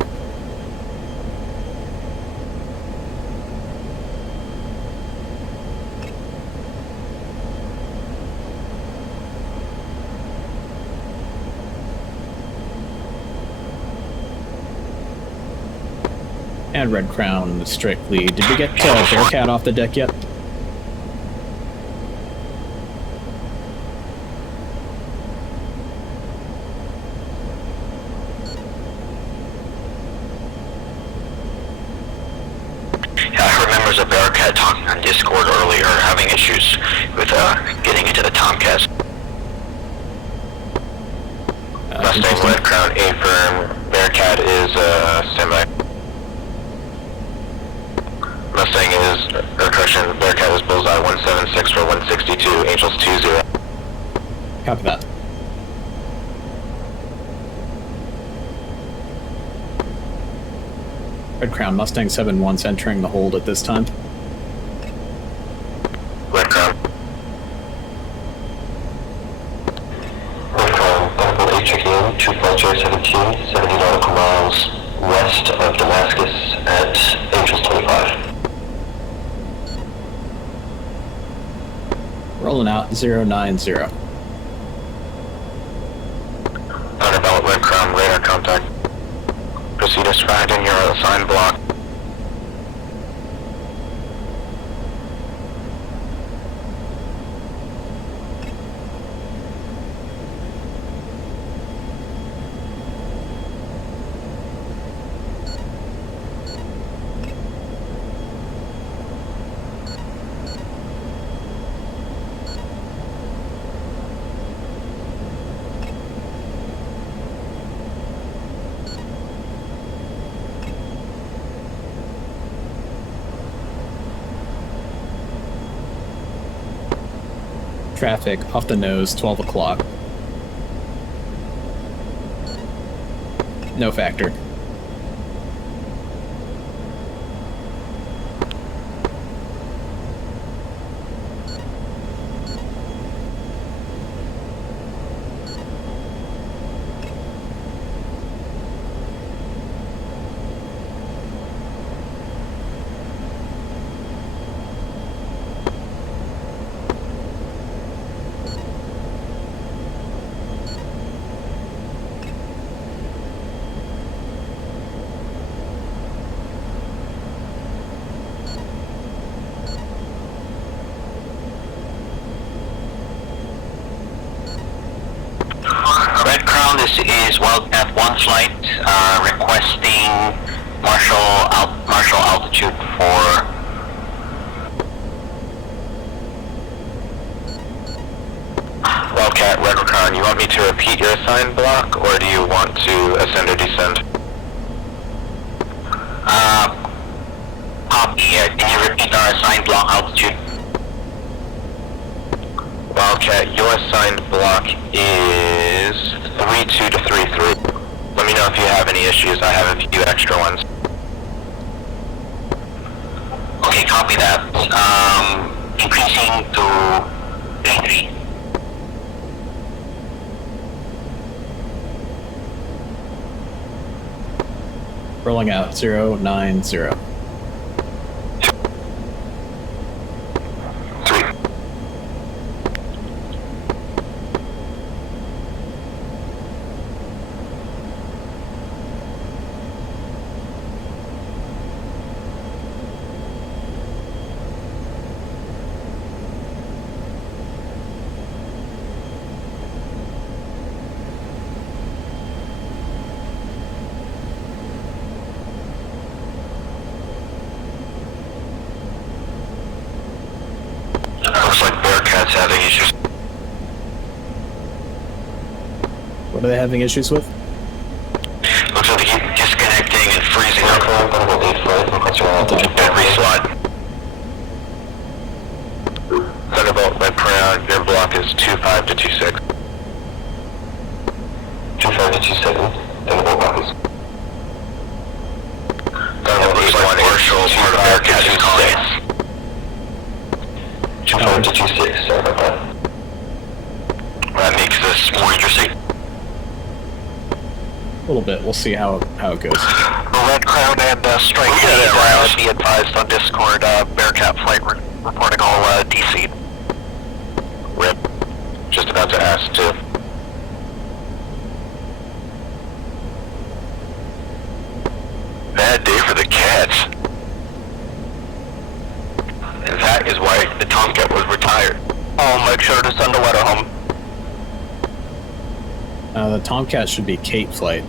And Red Crown, strictly. Did we get Bearcat off the deck yet? I remember there's a Bearcat talking on Discord earlier, having issues with getting into the Tomcast. Mustang Red Crown A firm, Bearcat is standby. Mustang is, or correction, Bearcat is Bullseye 176 for 162, Angels 20. Copy that. Red Crown, Mustang 7-1's entering the hold at this time. Red Crown. Red Crown, Buffalo 8 checking in, 25017, 70 nautical miles west of Damascus at Angels 25. Rolling out 090. Underbelt Red Crown, radar contact. Proceed as flagged in your assigned block. Traffic off the nose, 12 o'clock. No factor. This is Wildcat 1 flight, requesting marshal altitude for Wildcat Red Crown. You want me to repeat your assigned block, or do you want to ascend or descend? Copy. Can you repeat our assigned block altitude? Wildcat, your assigned block is 32 to 33. Let me know if you have any issues. I have a few extra ones. Okay, copy that. Increasing to 33. Rolling out 090. Looks like Bearcat's having issues. What are they having issues with? Looks like they keep disconnecting and freezing up. Every slot. Thunderbolt Red Crown, your block is 25 to 26. 25 to 27. Thunderbolt block is. Thunderbolt looks like partial part of Bearcat is calling it. 25 to 26, sorry about that. That makes this more interesting. little bit. We'll see how it goes. Red Crown and Strike be advised on Discord, Bearcat flight reporting all DC. Rip. Just about to ask too. Bad day for the cats. And that is why the Tomcat was retired. Make sure to send a letter home. The Tomcat should be Kate flight.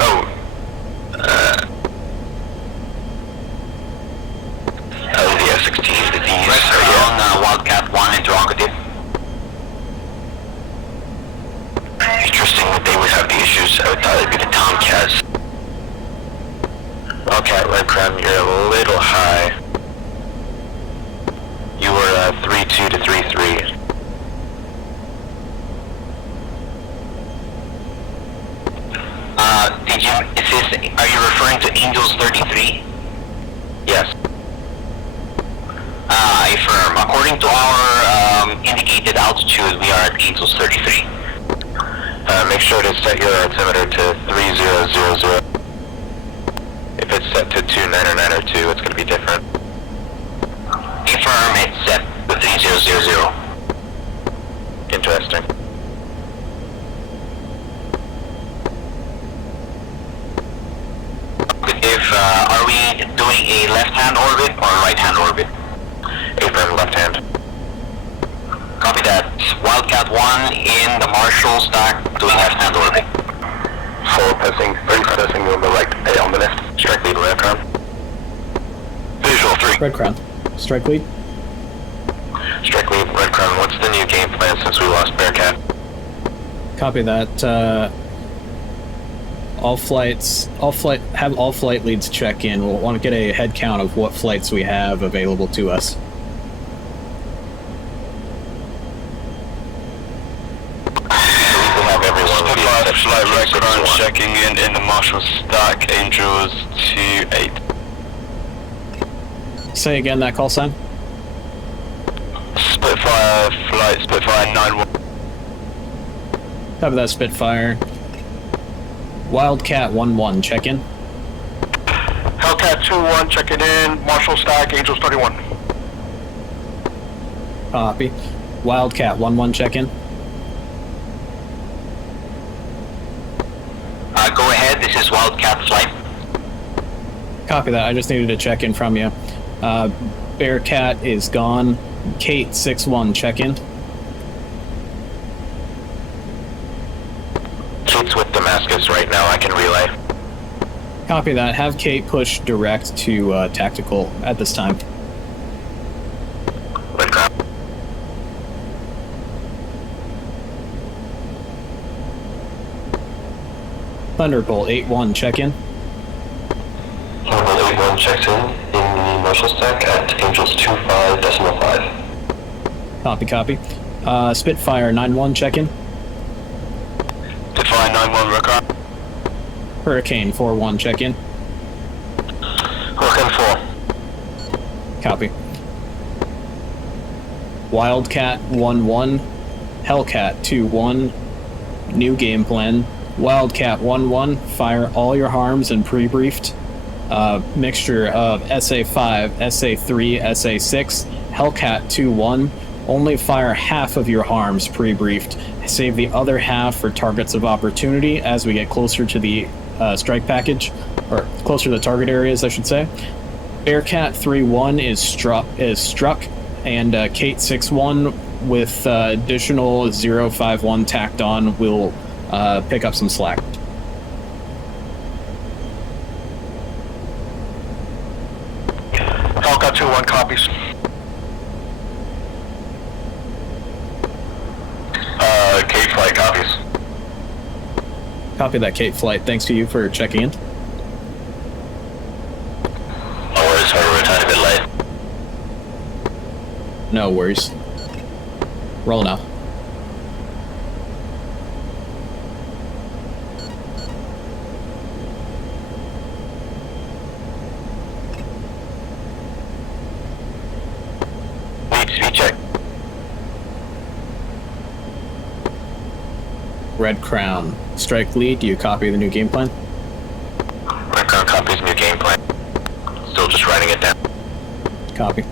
Oh, the F-16 disease. On Wildcat 1 interrogative. Interesting that they would have the issues. I would thought it'd be the Tomcats. Wildcat Red Crown, you're a little high. You were 3-2 to 3-3. Are you referring to Angels 33? Yes. I affirm. According to our indicated altitude, we are at Angels 33. Make sure to set your altimeter to 3000. If it's set to 290902, it's going to be different. Affirm, it's set to 3000. Interesting. Are we doing a left-hand orbit or right-hand orbit? Affirm, left hand. Copy that. Wildcat 1 in the Marshall stack doing left-hand orbit. Forward pressing, on the right, on the left. Strike lead, Red Crown. Visual 3. Red Crown. Strike lead. Strike lead, Red Crown. What's the new game plan since we lost Bearcat? Copy that. Have all flight leads check in. We'll want to get a head count of what flights we have available to us. Flight Red Crown checking in the Marshall stack, Angels 28. Say again that call sign. Spitfire flight, Spitfire 91. Copy that, Spitfire. Wildcat 1-1, check in. Hellcat 2-1 checking in. Marshall stack, Angels 31. Copy. Wildcat 1-1, check in. Go ahead, this is Wildcat flight. Copy that. I just needed to check in from you. Bearcat is gone. Kate 6-1, check in. Kate's with Damascus right now, I can relay. Copy that. Have Kate push direct to tactical at this time. Red Crown. Thunderbolt 8-1, check in. Thunderbolt 81 checks in the Marshall stack at Angels 25.5. Copy. Spitfire 9-1, check in. Spitfire 91, Red Crown. Hurricane 4-1, check in. Hurricane 4. Copy. Wildcat 1-1. Hellcat 2-1. New game plan. Wildcat 1-1. Fire all your harms and pre-briefed. Mixture of SA5, SA3, SA6. Hellcat 2-1. Only fire half of your harms pre-briefed. Save the other half for targets of opportunity as we get closer to the strike package, or closer to the target areas, I should say. Bearcat 3-1 is struck, and Kate 6-1 with additional 051 tacked on will pick up some slack. Hellcat 2-1 copies. Kate flight copies. Copy that, Kate flight. Thanks to you for checking in. No worries, sorry, we're a tiny bit late. No worries. Roll now. Speed check. Red Crown. Strike lead, do you copy the new game plan? Red Crown copies new game plan. Still just writing it down. Copy.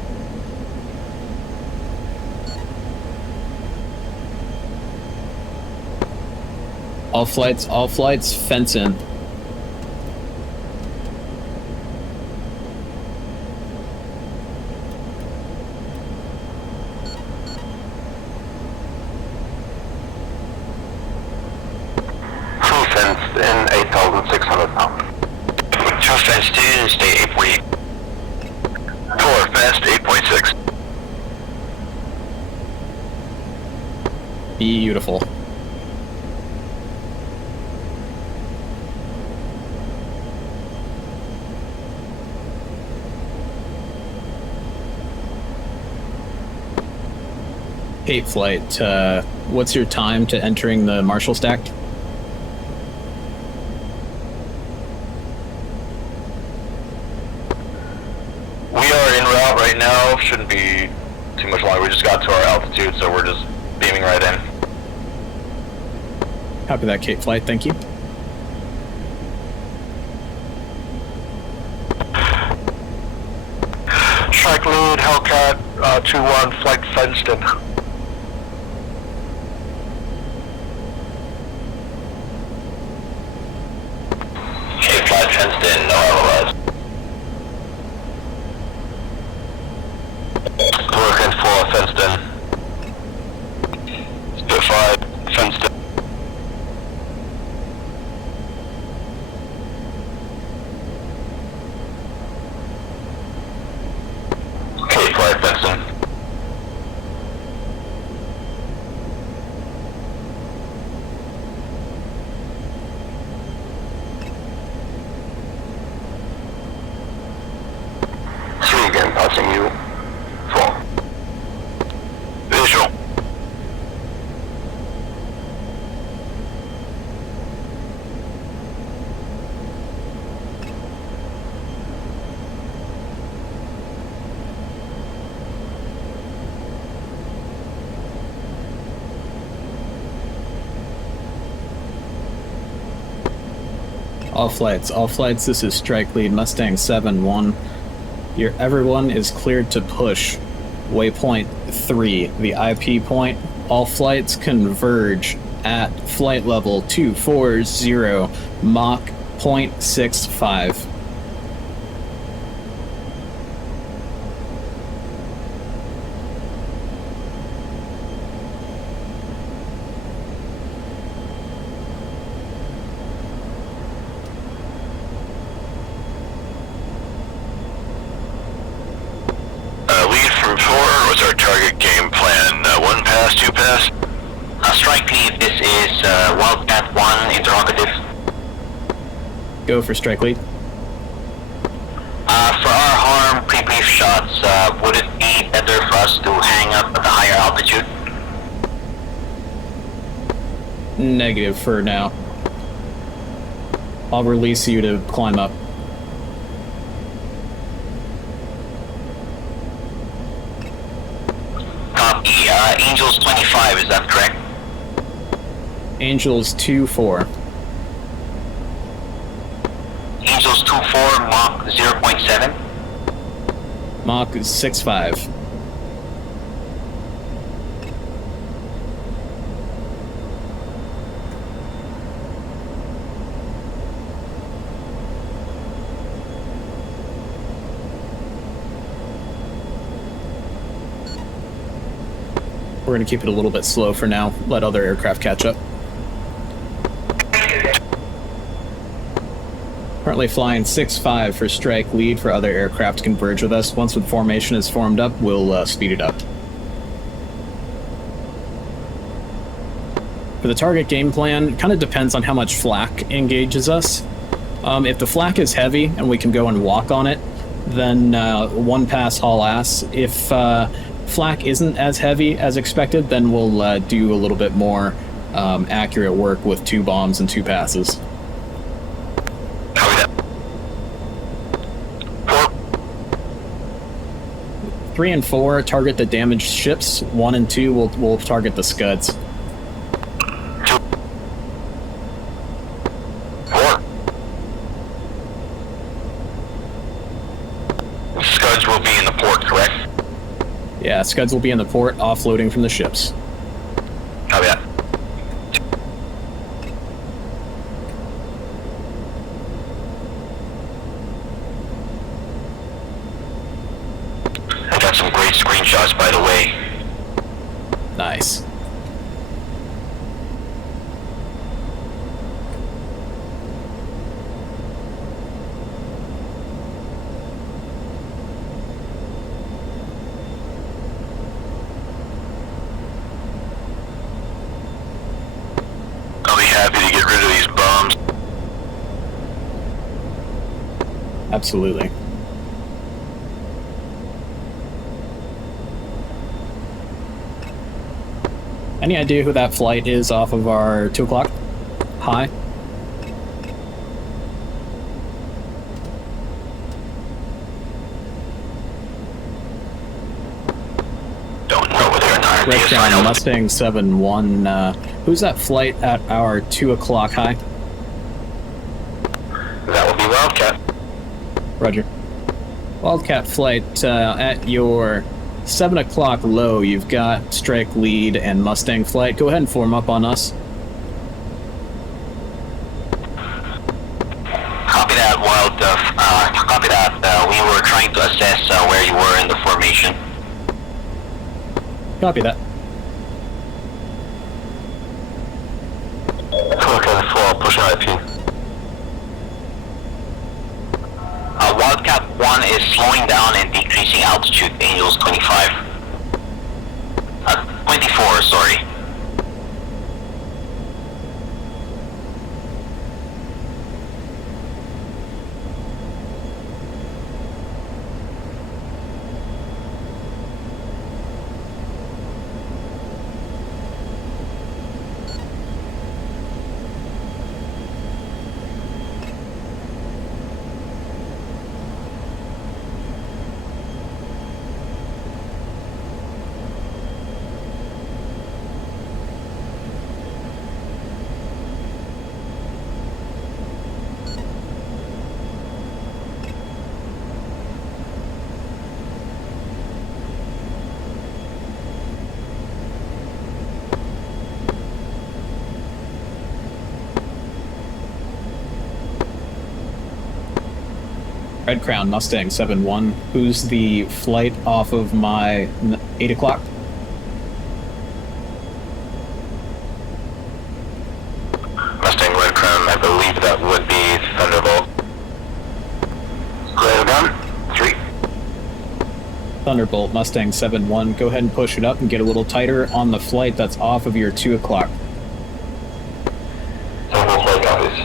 All flights, fence in. Full fenced in, 8,600 pounds. Two fenced in, stay 8.8. 4 fast, 8.6. Beautiful. Cape flight, what's your time to entering the Marshall stack? We are en route right now. Shouldn't be too much longer. We just got to our altitude, so we're just beaming right in. Copy that, Cape flight, thank you. Strike lead, Hellcat, 2-1, flight fenced in. Cape flight fenced in, no otherwise. Working 4 fenced in. Spitfire fenced in. Cape flight fenced in. Three again, passing you. 4. Visual. All flights, this is Strike Lead, Mustang 7-1. Everyone is cleared to push. Waypoint 3, the IP point. All flights converge at flight level 240, Mach 0.65. Lead from 4, what's our target game plan? 1 pass, 2 pass? Strike lead, this is Wildcat 1, interrogative. Go for Strike Lead. For our harm, pre-brief shots, would it be better for us to hang up at a higher altitude? Negative for now. I'll release you to climb up. Copy. Angels 25, is that correct? Angels 2-4. Angels 24, Mach 0.7. Mach 6.5. We're going to keep it a little bit slow for now, let other aircraft catch up. Currently flying 6-5 for Strike Lead for other aircraft to converge with us. Once the formation is formed up, we'll speed it up. For the target game plan, kind of depends on how much FLAK engages us. If the FLAK is heavy and we can go and walk on it, then 1 pass haul ass. If FLAK isn't as heavy as expected, then we'll do a little bit more accurate work with 2 bombs and 2 passes. 3 and 4 target the damaged ships. 1 and 2 will target the scuds. Yeah, Scuds will be in the port, offloading from the ships. Copy that. I got some great screenshots, by the way. Nice. I'll be happy to get rid of these bombs. Absolutely. Any idea who that flight is off of our 2 o'clock? High? Don't know whether or not Red Crown Mustang 7-1. Who's that flight at our 2 o'clock high? That will be Wildcat. Roger. Wildcat flight at your 7 o'clock low. You've got Strike Lead and Mustang flight. Go ahead and form up on us. Copy that, copy that. We were trying to assess where you were in the formation. Copy that. Okay, 4, pushing IP. Wildcat 1 is slowing down and decreasing altitude, Angels 25. 24, sorry. Red Crown Mustang 7-1. Who's the flight off of my 8 o'clock? Mustang Red Crown, I believe that would be Thunderbolt. Clear gun, 3. Thunderbolt Mustang 7-1. Go ahead and push it up and get a little tighter on the flight that's off of your 2 o'clock. Thunderbolt copies.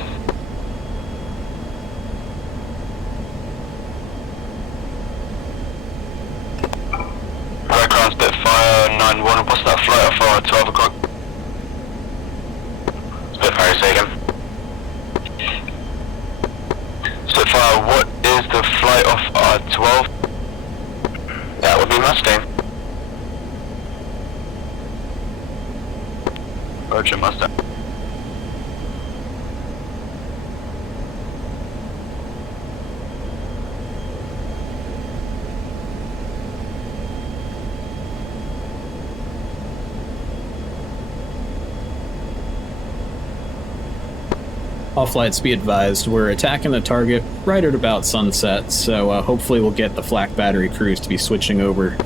Red Crown Spitfire 9-1, what's that flight for 12 o'clock? Spitfire taken. Spitfire, what is the flight of R12? That would be Mustang. Roger, Mustang. All flights be advised, we're attacking the target right at about sunset, so hopefully we'll get the FLAK battery crews to be switching over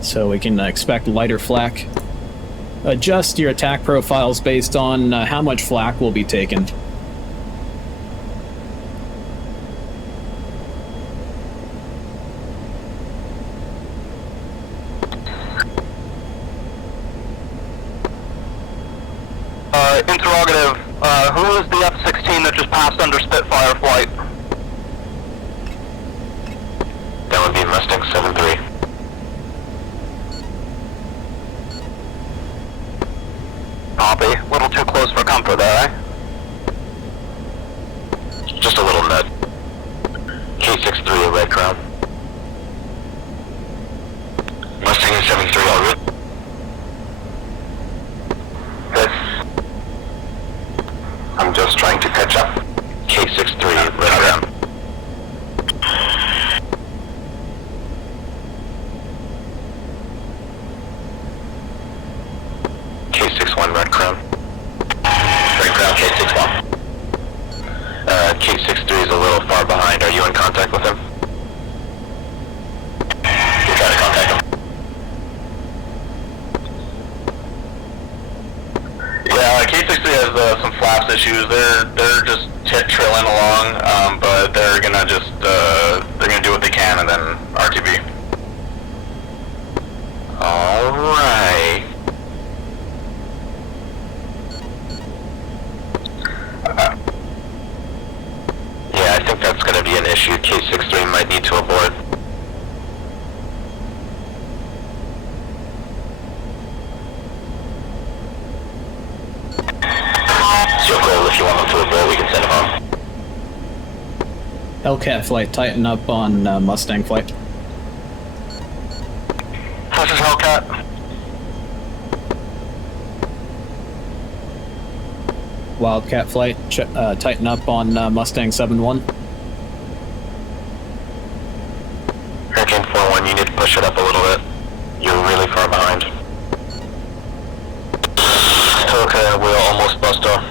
so we can expect lighter FLAK. Adjust your attack profiles based on how much FLAK will be taken. Interrogative, who is the F-16 that just passed under Spitfire flight? That would be Mustang 7-3. Copy. A little too close for comfort there, eh? Just a little nut. K63, Red Crown. Mustang 7-3 already. I'm just trying to catch up. K63, Red Crown. contact with him. You're trying to contact him. Yeah, K-60 has some flaps issues. They're just trailing along, but they're gonna just they're gonna do what they can and then RTB. All right. Yeah, I think that's gonna be an issue. K-63 might need to abort. If you want them to abort, we can send them home. Hellcat flight, tighten up on Mustang flight. This is Hellcat. Wildcat flight, tighten up on Mustang 7-1. Hurricane 4-1, you need to push it up a little bit. You're really far behind. Okay, we'll almost bust off.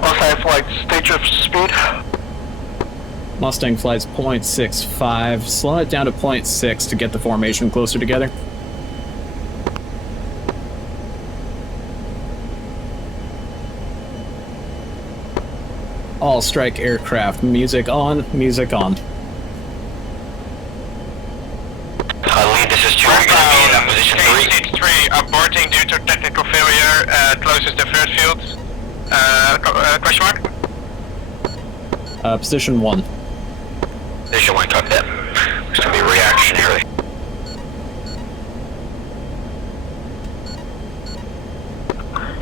Mustang flight, state your speed. Mustang flight's 0.65. Slow it down to 0.6 to get the formation closer together. All strike aircraft, music on, music on. Lead, this is 2, you're gonna be in position 3. Stage 3, aborting due to technical failure, closest deferred field. Question mark? Position 1. Position 1, copy that. It's gonna be reactionary.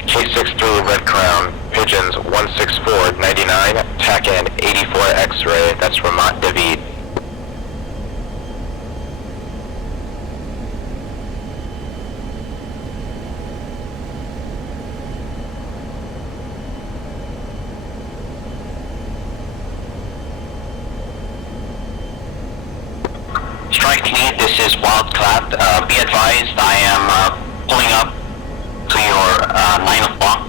K-63, Red Crown, Pigeons 164-99, TAC in 84 X-ray, that's Ramat David. Strike lead, this is Wildcat. Be advised, I am pulling up to your 9 o'clock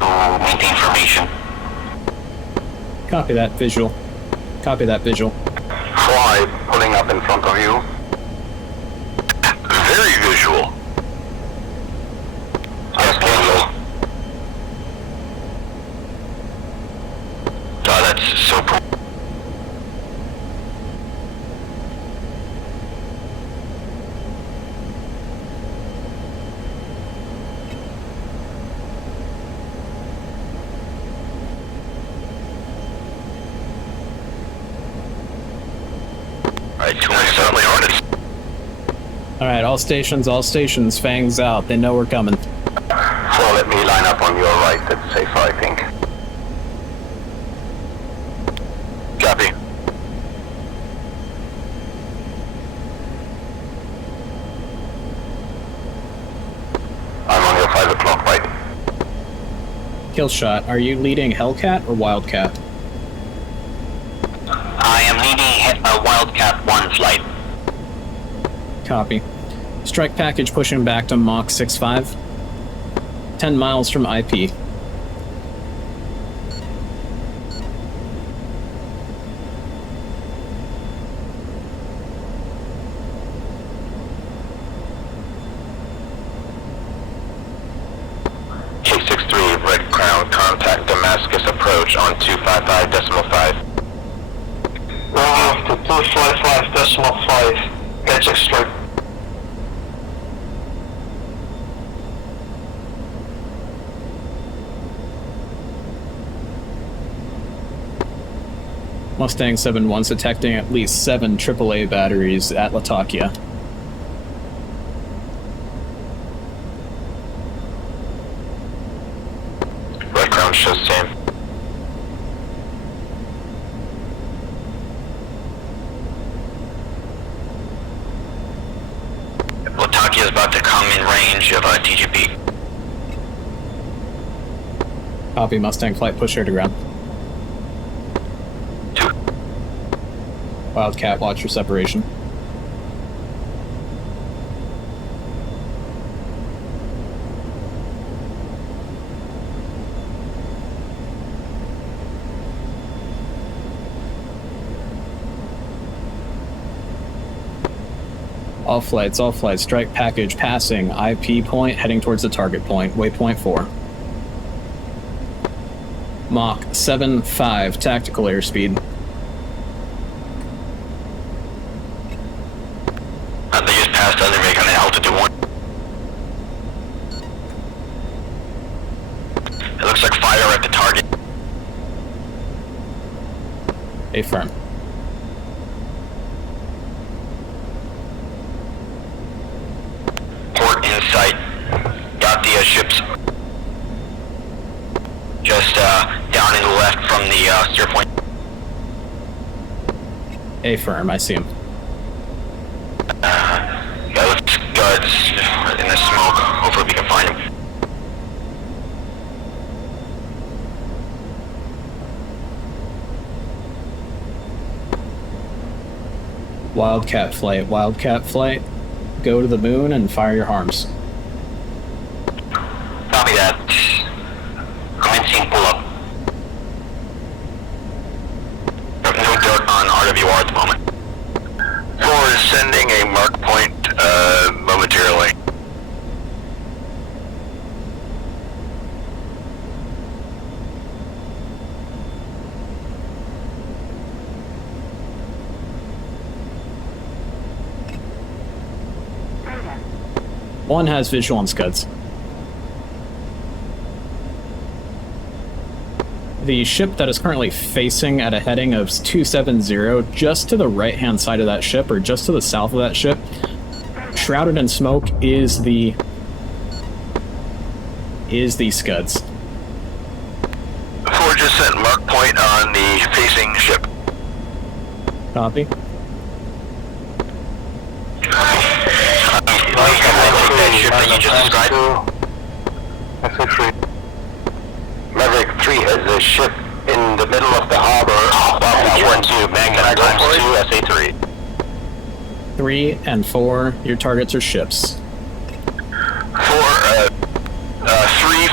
to maintain formation. Copy that visual. Copy that visual. Fly, pulling up in front of you. Very visual. Yes, cancel. Oh, that's so cool. Alright, all stations, fangs out. They know we're coming. So let me line up on your right, that's safer, I think. Copy. I'm on your 5 o'clock right. Killshot, are you leading Hellcat or Wildcat? I am leading a Wildcat 1 flight. Copy. Strike package pushing back to Mach 6.5. 10 miles from IP. K-63, Red Crown, contact Damascus approach on 255.5. To 255.5, catch strike. Mustang 7-1 detecting at least 7 AAA batteries at Latakia. Red Crown shows same. Latakia is about to come in range of TGP. Copy, Mustang flight, push her to ground. Wildcat, watch your separation. All flights, strike package passing, IP point, heading towards the target point, waypoint 4. Mach 7.5, tactical airspeed. They just passed under me, kind of altitude 1. It looks like fire at the target. Affirm. Port in sight. Got the ships just down and left from the steer point. Affirm, I see him. Yeah, with scuds in the smoke. Hopefully we can find him. Wildcat flight. Go to the moon and fire your harms. Copy that. Commencing pull-up. No dirt on RWR at the moment. 4 is sending a mark point momentarily. One has visual on scuds. The ship that is currently facing at a heading of 270, just to the right-hand side of that ship, or just to the south of that ship, shrouded in smoke, is the scuds. 4 just sent mark point on the facing ship. Copy. That ship that you just described. Maverick 3 has a ship in the middle of the harbor. That 1-2, Magnet times 2, SA3. 3 and 4, your targets are ships. 3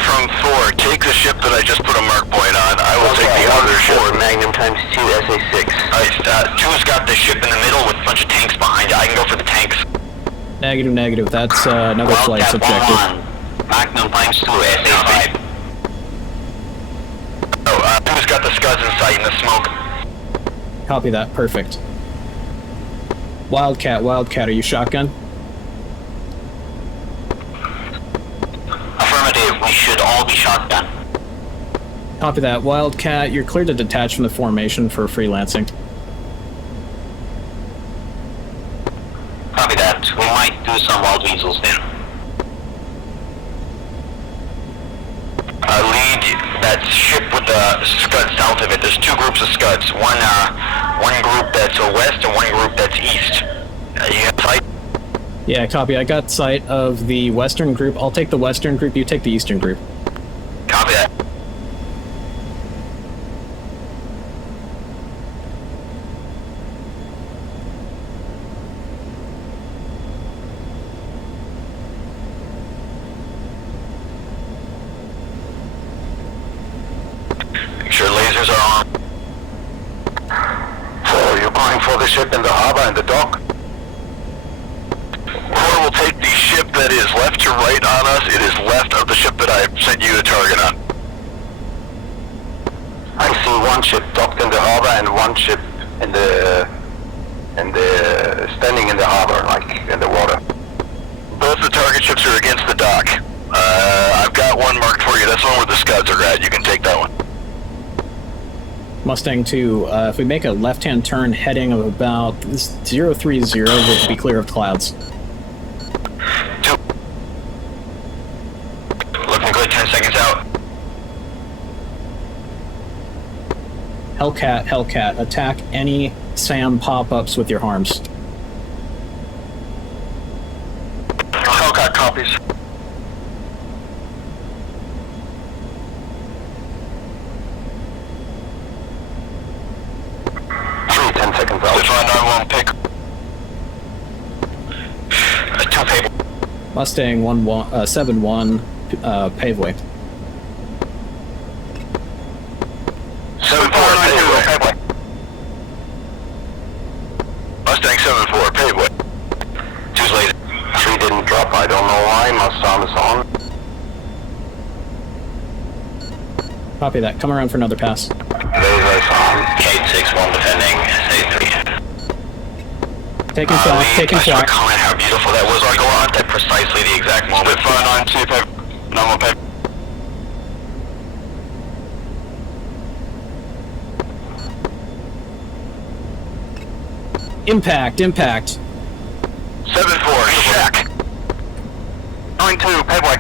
from 4, take the ship that I just put a mark point on. I will take the other ship. Magnum times 2, SA6. 2's got the ship in the middle with a bunch of tanks behind it. I can go for the tanks. Negative. That's another flight's objective. Magnum times 2, SA5. Oh, 2's got the scuds in sight in the smoke. Copy that. Perfect. Wildcat, are you shotgun? Affirmative, we should all be shotgun. Copy that. Wildcat, you're cleared to detach from the formation for freelancing. Copy that. We might do some wild weasels then. Lead that ship with the scuds south of it. There's 2 groups of scuds. One group that's west and one group that's east. You got sight? Yeah, copy. I got sight of the western group. I'll take the western group, you take the eastern group. Copy that. Make sure lasers are on. So you're going for the ship in the harbor and the dock? Or we'll take the ship that is left to right on us. It is left of the ship that I sent you a target on. I see one ship docked in the harbor and one ship in the standing in the harbor, like in the water. Both the target ships are against the dock. I've got one marked for you. That's the one where the scuds are at. You can take that one. Mustang 2, if we make a left-hand turn heading of about 030, we'll be clear of clouds. 2. Looking good, 10 seconds out. Hellcat, attack any SAM pop-ups with your harms. Hellcat copies. 10 seconds out. Define 9-1 pick. 2 pave. Mustang 7-1, paveway. 7-4 paveway. Mustang 7-4 paveway. 2's He didn't drop, I don't know why, my SOM is on. Copy that. Come around for another pass. There's our SOM. K61 defending A3. Taking flag, taking I saw a flag. comment how beautiful that was, I go on at precisely the exact moment. Spitfire 925, normal pay. Impact, impact. 7-4, Shack. 9-2, Pegway.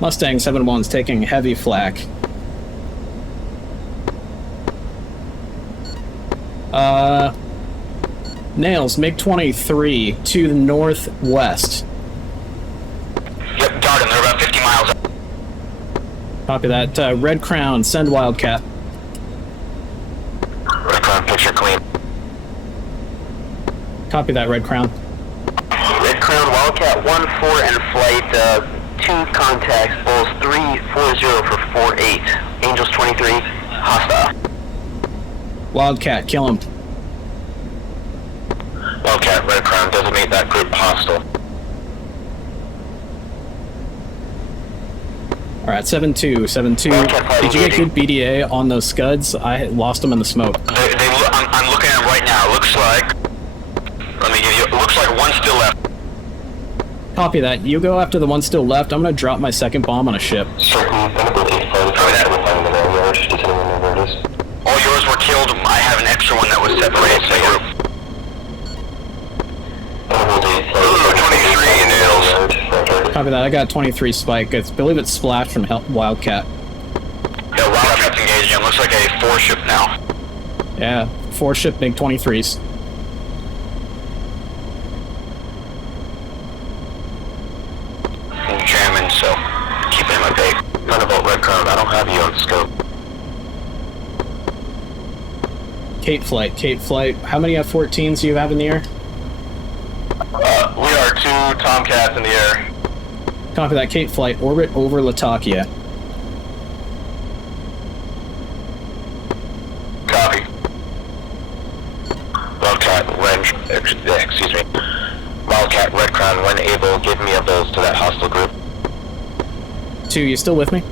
Mustang 7-1's taking heavy flak. Nails, MiG-23 to the northwest. Yep, got him, they're about 50 miles out. Copy that. Red Crown, send Wildcat. Red Crown, picture clean. Copy that, Red Crown. Red Crown, Wildcat 1-4 and flight, 2 contacts, Bulls 340 for 48. Angels 23, hostile. Wildcat, kill him. Wildcat, Red Crown, designate that group hostile. Alright, 7-2, 7-2. Did you get good BDA on those scuds? I lost them in the smoke. I'm looking at it right now. It looks like, let me give you, it looks like one still left. Copy that. You go after the one still left. I'm gonna drop my second bomb on a ship. All yours were killed. I have an extra one that was separated to the group. 23 nails. Copy that. I got 23 spike. I believe it's Splash from Wildcat. Yeah, Wildcat's engaging. It looks like a 4-ship now. Yeah, 4-ship MiG-23s. I'm jamming, so keep it in my bait. None about Red Crown. I don't have you on scope. Kate Flight. How many F-14s do you have in the air? We are 2 Tomcats in the air. Copy that. Kate Flight. Orbit over Latakia. Copy. Wildcat, excuse me. Wildcat, Red Crown, when able, give me a buzz to that hostile group. 2, you still with me?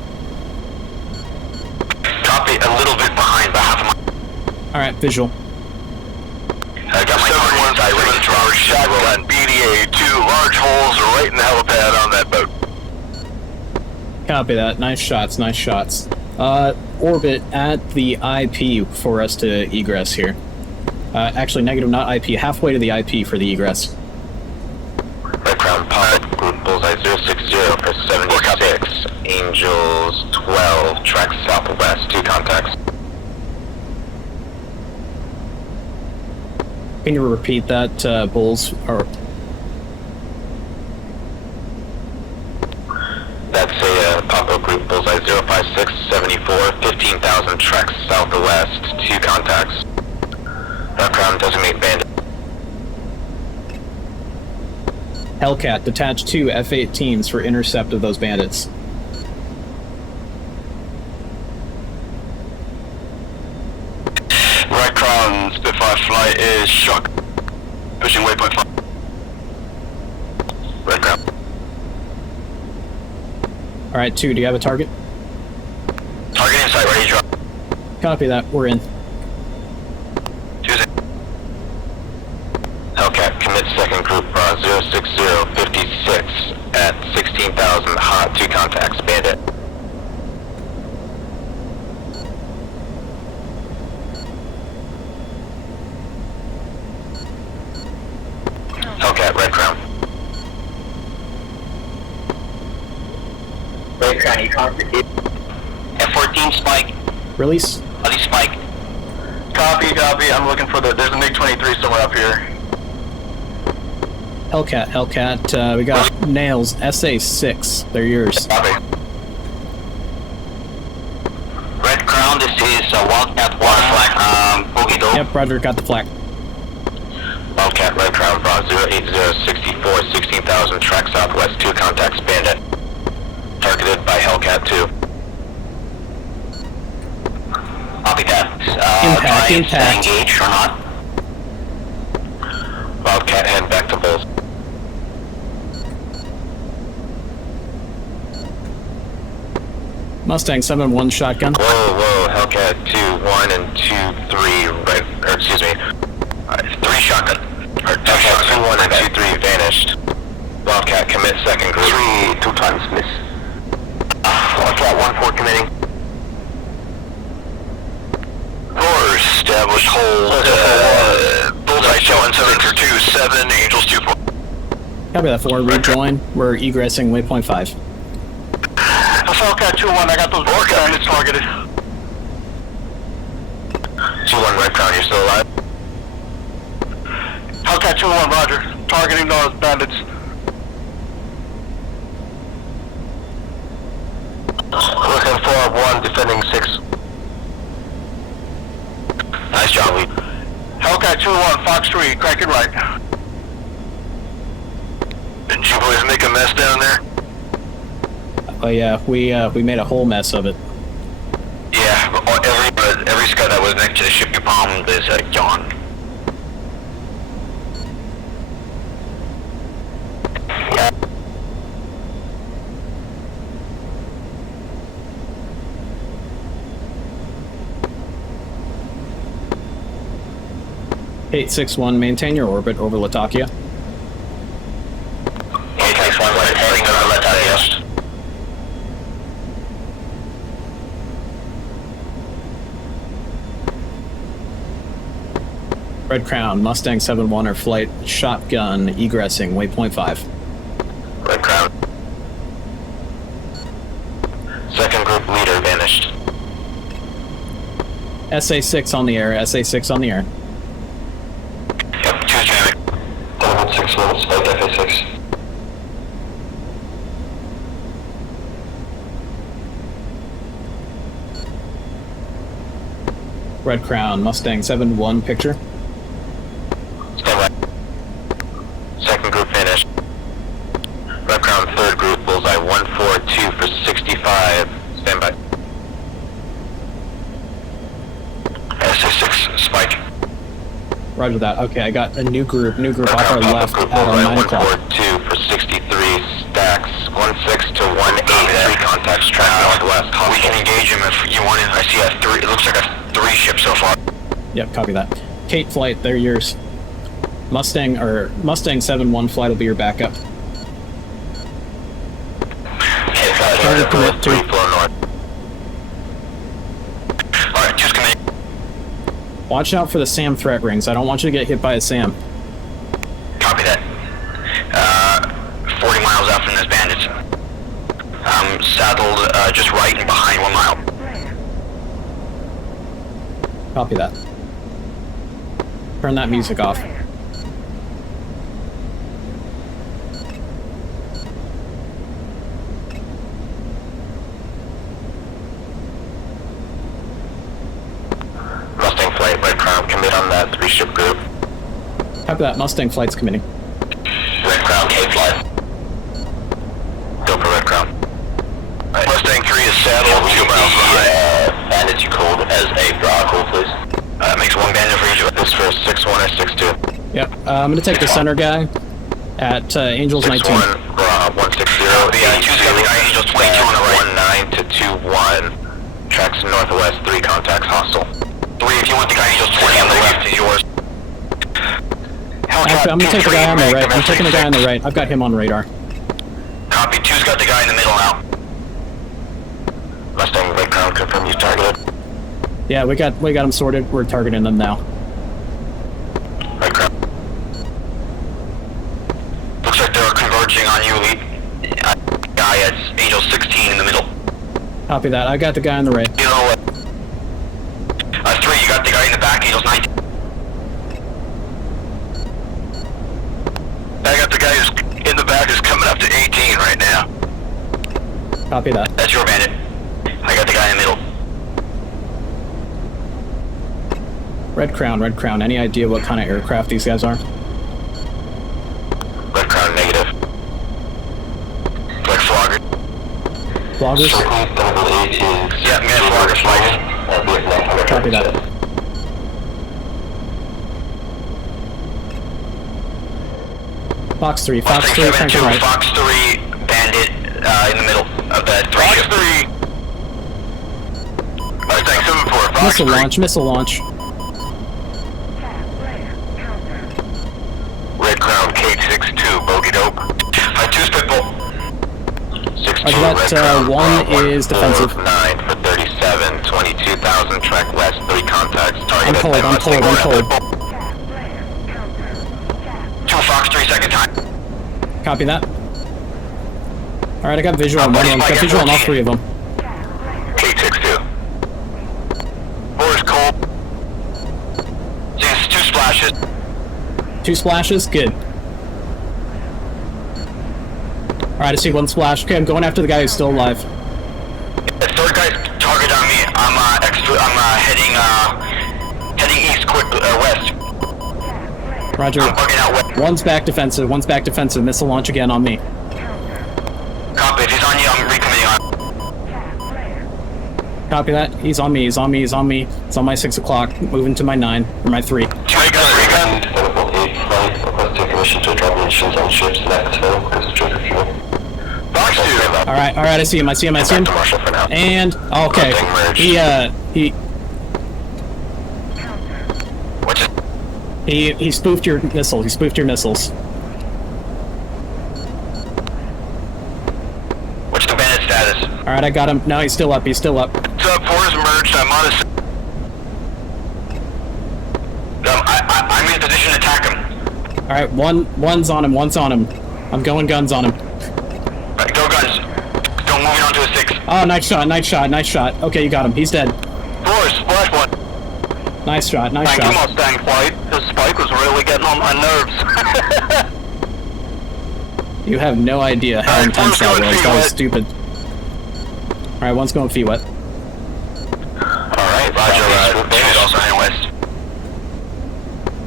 Copy, a little bit behind, about half a mile. Alright, visual. I got my target inside, ready to draw shotgun, BDA, 2 large holes right in the helipad on that boat. Copy that. Nice shots, nice shots. Orbit at the IP for us to egress here. Actually, negative, not IP. Halfway to the IP for the egress. Red Crown, pilot, group bullseye 060 for 76. Angels 12, track southwest, 2 contacts. Can you repeat that, Bulls? Or That's a Papa group bullseye 056, 74, 15,000 tracks southwest, 2 contacts. Red Crown, designate bandit. Hellcat, detach 2 F-18s for intercept of those bandits. Red Crown, Spitfire flight is shock. Pushing waypoint 5. Red Crown. Alright, 2, do you have a target? Target in sight, ready to drop. Copy that, we're in. Tuesday. Hellcat, commit second group 06056 at 16,000 hot, 2 contacts, bandit. Hellcat, Red Crown. Red Crown, you contact F-14 spike. Release. Buddy spike. Copy, I'm looking for there's a MiG-23 somewhere up here. Hellcat, we got Nails, SA-6. They're yours. Copy. Red Crown, this is Wildcat 1, FLAK, Boogie Dope. Yep, Roger, got the flak. Wildcat, Red Crown, Bronze 08064, 16,000, track southwest, 2 contacts, bandit. Targeted by Hellcat 2. Copy that. Impact. Engage or not? Mustang 7-1 shotgun. Whoa, Hellcat 2-1 and 2-3, right, or excuse me, 3 shotgun, or 2 shotgun, 2-1 and 2-3 vanished. Wildcat commit second group. 3, 2 times miss. Wildcat 1-4 committing. 4, established hold, bullseye showing 7 for 2, 7, Angels 2-4. Copy that 4, rejoin. We're egressing waypoint 5. Hellcat 2-1, I got those bandits targeted. 2-1 Red Crown, you're still alive? Hellcat 2-1, roger. Targeting those bandits. Looking for 1, defending 6. Nice job, Lee. Hellcat 2-1, Fox 3, cracking right. Didn't you boys make a mess down there? Oh yeah, we made a whole mess of it. Yeah, every scout that was next to the ship you bombed is gone. Yeah. 861, maintain your orbit over Latakia. 861, heading over Latakia. Red Crown, Mustang 7-1 or flight, shotgun, egressing, waypoint 5. Red Crown. Second group leader vanished. SA-6 on the air, SA-6 on the air. Yep, 2 jamming. 6 minutes, spike FA6. Red Crown, Mustang 7-1 picture. Stand by. Second group finished. Red Crown, third group, bullseye 142 for 65. Stand by. SA6, spike. Roger that. Okay, I got a new group Red off our Crown, left group, at bullseye 9 o'clock. 142 for 63. Stacks 16 to 183 contacts track northwest. We can engage him if you want. I see a 3. It looks like a 3 ship so far. Yep, copy that. Kate flight, they're yours. Mustang 7-1 flight will be your backup. Okay, Target commit 3 to. flow north. Alright, just commit. Watch out for the SAM threat rings. I don't want you to get hit by a SAM. Copy that. 40 miles out from those bandits. Saddled just right and behind 1 mile. Copy that. Turn that music off. Mustang flight, Red Crown, commit on that 3-ship group. Copy that. Mustang flight's committing. Red Crown, K-flight. Go for Red Crown. Right. Mustang 3 is saddled 2 miles behind. Bandits you called as a Bravo, please. Makes 1 bandit for each of us. This for 6-1 and 6-2. Yep. I'm gonna take the center guy at Angels 19. 6-1, 160. Yeah, 2's got the guy Angels 22 on the right. 19 to 2-1. Tracks northwest, 3 contacts hostile. 3, if you want the guy Angels 20 on the left, is yours. Actually, I'm gonna take the guy on the right. I'm taking the guy on the right. I've got him on radar. Copy, 2's got the guy in the middle now. Mustang Red Crown, confirm you targeted. Yeah, we got him sorted. We're targeting them now. Red Crown. Looks like they're converging on you, lead. Guy at Angel 16 in the middle. Copy that. I got the guy on the right. You know what? 3, you got the guy in the back, Angels 19. I got the guy who's in the back who's coming up to 18 right now. Copy that. That's your bandit. I got the guy in the middle. Red Crown. Any idea what kind of aircraft these guys are? Red Crown, negative. Like Flogger. Floggers? Yeah, man, Flogger flight. Copy that. Fox 3, cranking right. Fox 3, bandit in the middle of that 3 ship. Fox 3, missile launch, missile launch. Red Crown, K62, bogey dope. 2 spitball. 6-2, That one is defensive. 9 for 37, 22,000, track west, 3 contacts. Target I'm cold, I'm cold, I'm cold. 2 Fox, 3 second time. Copy that. Alright, I got visual on one of them. Got visual on all 3 of them. K62. 4 is cold. 2 splashes. 2 splashes? Good. Alright, I see 1 splash. Okay, I'm going after the guy who's still alive. The 3rd guy's target on me. I'm heading east, quick, west. Roger. I'm bugging out west. One's back defensive, one's back defensive. Missile launch again on me. Copy, if he's on you, I'm recommitting on. Copy that. He's on me, he's on me, he's on me. It's on my 6 o'clock. Moving to my 9, or my 3. 3 guns, 3 guns. Requesting permission to drop munitions on ships next to because of trigger fuel. Box 2. Alright, I see him, I see him, I see him. And, okay. He spoofed your missile, he spoofed your missiles. What's the bandit status? Alright, I got him. No, he's still up, he's still up. What's up, 4 is merged, I'm on his... I'm in position to attack him. Alright, one's on him, one's on him. I'm going guns on him. Right, go guns. Go moving on to a 6. Oh, nice shot, nice shot, nice shot. Okay, you got him, he's dead. 4, splash 1. Nice shot, nice Thank shot. you, Mustang Flight. This spike was really getting on my nerves. You have no idea how intense that was. That was stupid. Alright, one's going feet wet. Alright, Roger, David also heading west.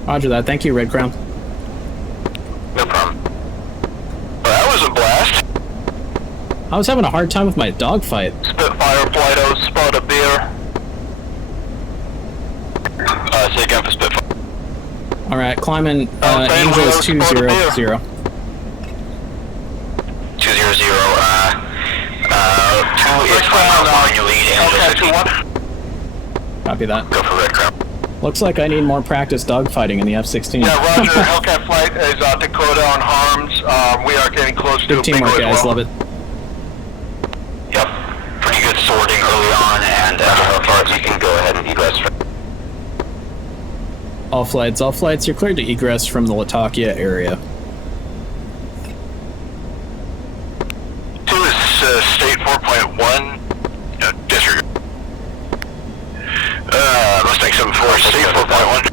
Roger that. Thank you, Red Crown. No problem. Well, that was a blast. I was having a hard time with my dogfight. Spitfire Flight-O, spot a beer. Say again for Spitfire. Alright, climbing, Angel is 200. 200, 2 is 5 miles behind your lead, Angel 61. Copy that. Go for Red Crown. Looks like I need more practice dogfighting in the F-16. Yeah, Roger, Hellcat Flight is Dakota on Harms. We are getting close to Good teamwork, guys. well. Love it. Yep. Pretty good sorting early on, and how far you can go ahead and egress from. All flights, you're cleared to egress from the Latakia area. 2 is State 4.1. Disregard. Mustang 74, State 4.1.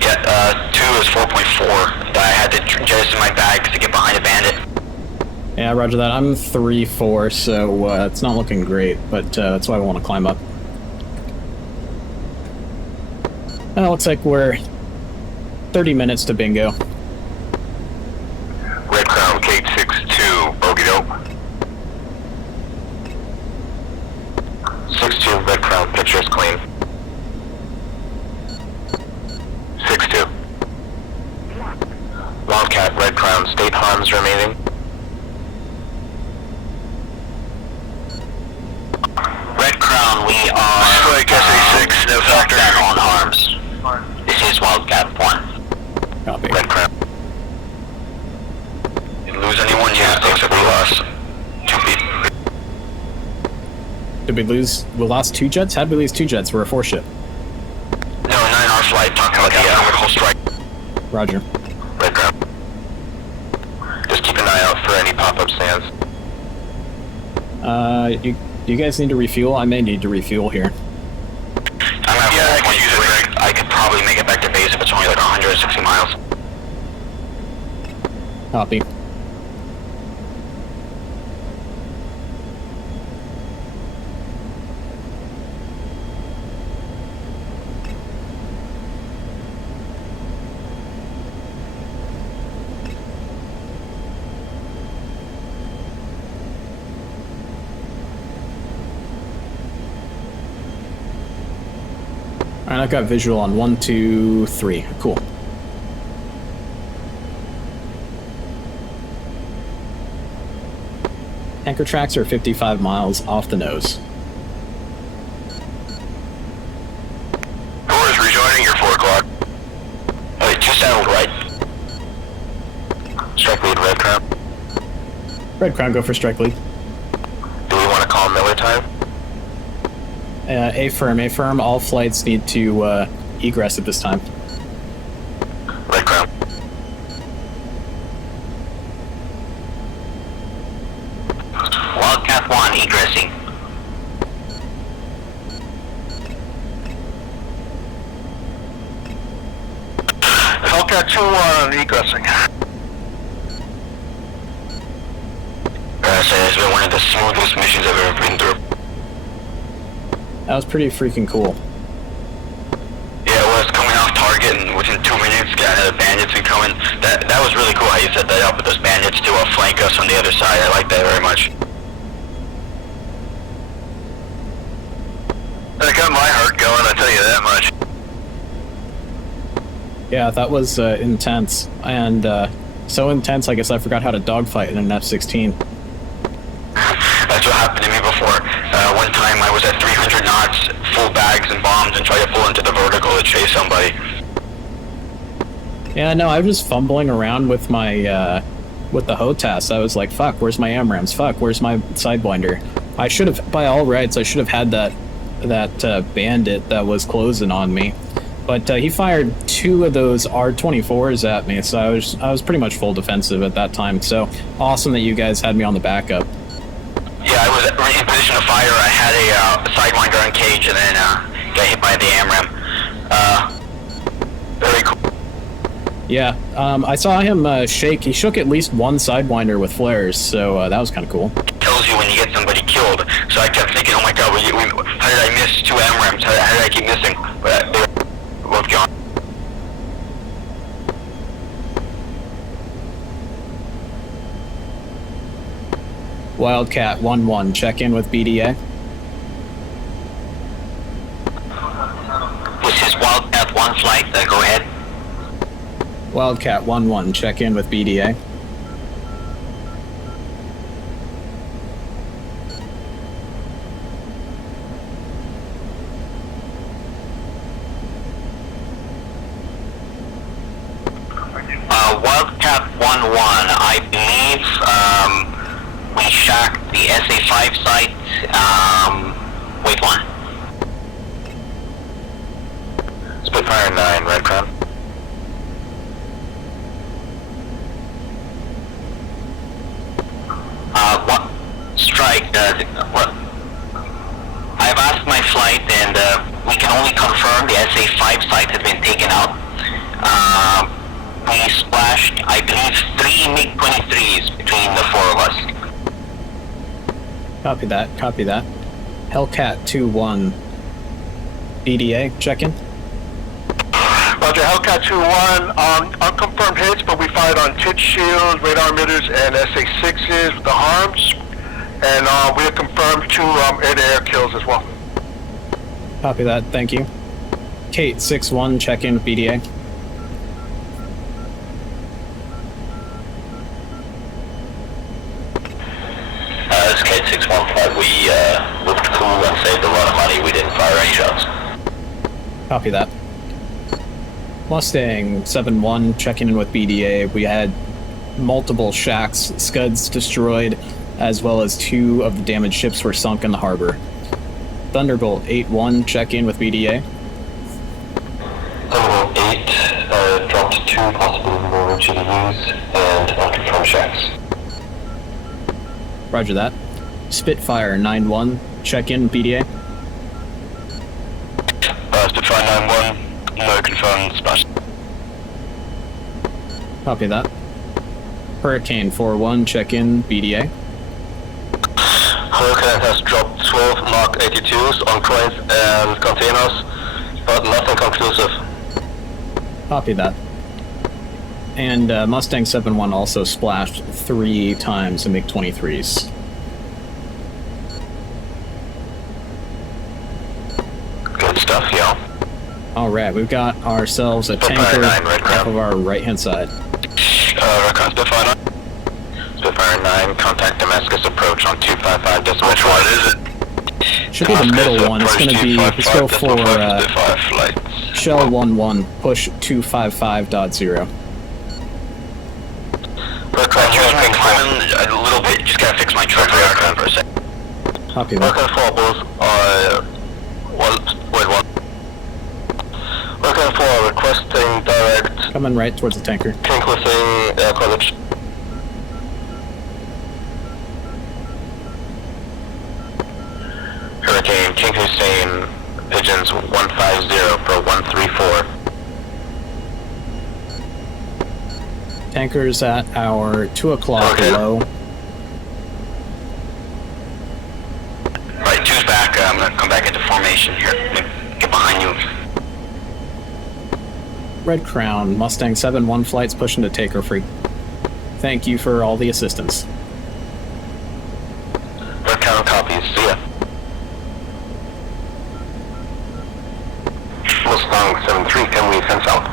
Yeah, 2 is 4.4. I had to jettison my bags to get behind a bandit. Yeah, roger that. I'm 3-4, so it's not looking great, but that's why I want to climb up. Looks like we're 30 minutes to bingo. Red Crown, K62, bogey dope. 6-2, Red Crown, picture is clean. 6-2. Wildcat, Red Crown, state harms remaining. Red Crown, we are... Strike SA6, no factor. On harms. This is Wildcat 1. Copy. Red Crown. Didn't lose anyone yet, except we lost 2 people. Did we lose? We lost 2 jets? How'd we lose 2 jets? We're a 4-ship. No, 9-hour flight, talking about the orbital strike. Roger. Red Crown. Just keep an eye out for any pop-up stands. Do you guys need to refuel? I may need to refuel here. I'm at 4.3. I could probably make it back to base if it's only like 160 miles. Copy. Alright, I've got visual on 1, 2, 3. Cool. Anchor tracks are 55 miles off the nose. Red Crown, go for strike lead. Do we want to call Miller time? Affirm. All flights need to egress at this time. Red Crown. Wildcat 1 egressing. Wildcat 2 egressing. So it's been one of the smoothest missions I've ever been through. That was pretty freaking cool. Yeah, it was coming off target and within 2 minutes got bandits incoming. That was really cool how you set that up with those bandits to flank us on the other side. I like that very much. That got my heart going, I tell you that much. Yeah, that was intense. And so intense, I guess I forgot how to dogfight in an F-16. That's what happened to me before. One time I was at 300 knots, full bags and bombs, and tried to pull into the vertical to chase somebody. Yeah, no, I was just fumbling around with my with the HOTAS. I was like, fuck, where's my AMRAAMs? Fuck, where's my Sidewinder? I should have, by all rights, I should have had that bandit that was closing on me. But he fired 2 of those R-24s at me, so I was pretty much full defensive at that time. So awesome that you guys had me on the backup. Yeah, I was in position of fire. I had a Sidewinder on cage and then got hit by the AMRAAM. Very cool. Yeah, I saw him shake. He shook at least one Sidewinder with flares, so that was kind of cool. Tells you when you get somebody killed. So I kept thinking, oh my god, how did I miss 2 AMRAAMs? How did I keep missing? But they were both gone. Wildcat 1-1, check in with BDA. This is Wildcat 1 flight, go ahead. Wildcat 1-1, check in with BDA. Wildcat 1-1, I believe we shacked the SA-5 site. Wait one. Spitfire 9, Red Crown. What? Strike, what? I've asked my flight and we can only confirm the SA-5 site has been taken out. We splashed, I believe, 3 MiG-23s between the 4 of us. Copy that. Hellcat 2-1, BDA, check in. Roger, Hellcat 2-1, unconfirmed hits, but we fired on tit shields, radar emitters, and SA-6s with the harms. And we have confirmed 2 air-to-air kills as well. Copy that, thank you. Kate 6-1, check in with BDA. This is Kate 615. We looked cool and saved a lot of money. We didn't fire any shots. Copy that. Mustang 7-1, checking in with BDA. We had multiple shacks, scuds destroyed, as well as 2 of the damaged ships were sunk in the harbor. Thunderbolt 8-1, check in with BDA. Thunderbolt 8, dropped 2 possible more GDUs and unconfirmed shacks. Roger that. Spitfire 9-1, check in with BDA. Spitfire 9-1, no confirmed smash. Copy that. Hurricane 4-1, check in, BDA. Hurricane has dropped 12 Mark 82s on cranes and containers, but nothing conclusive. Copy that. And Mustang 7-1 also splashed 3 times in MiG-23s. Good stuff, yeah. Alright, we've got ourselves a tanker off of our right-hand side. Recon Spitfire 9. Spitfire 9, contact Damascus approach on 255 decimal. Which one is it? Should be the middle one. It's going to be, let's go for Shell 1-1, push 255.0. Recon, just climbing a little bit, just Copy that. Looking for both, one. Looking for requesting direct Coming right towards the tanker. King Hussein Air College. Hurricane King Hussein, pigeons 150 for 134. Tanker's at our 2 o'clock Okay. low. Right, 2's back. I'm gonna come back into formation here. Let me get behind you. Red Crown, Mustang 7-1 flights pushing to Taker Freak. Thank you for all the assistance. Red Crown copies. See ya. Mustang 7-3, can we fence out?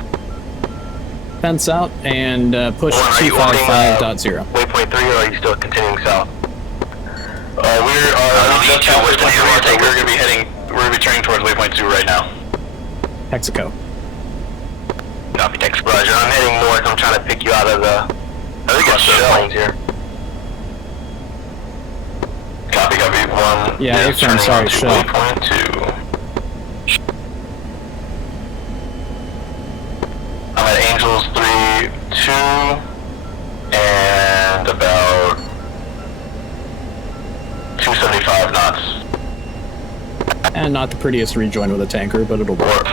Fence out and push Warren, are you 255.0. Waypoint 3, or are you still continuing south? We're just to western Airport, we're gonna be turning towards waypoint 2 right now. Texaco. Copy, text. Roger, I'm heading north. I'm trying to pick you out of the... I think it's shells here. Copy, 1. Yeah, is A-frame, turning sorry, onto shell. Waypoint 2. I'm at Angels 3-2 and about 275 knots. And not the prettiest rejoin with a tanker, but it'll work.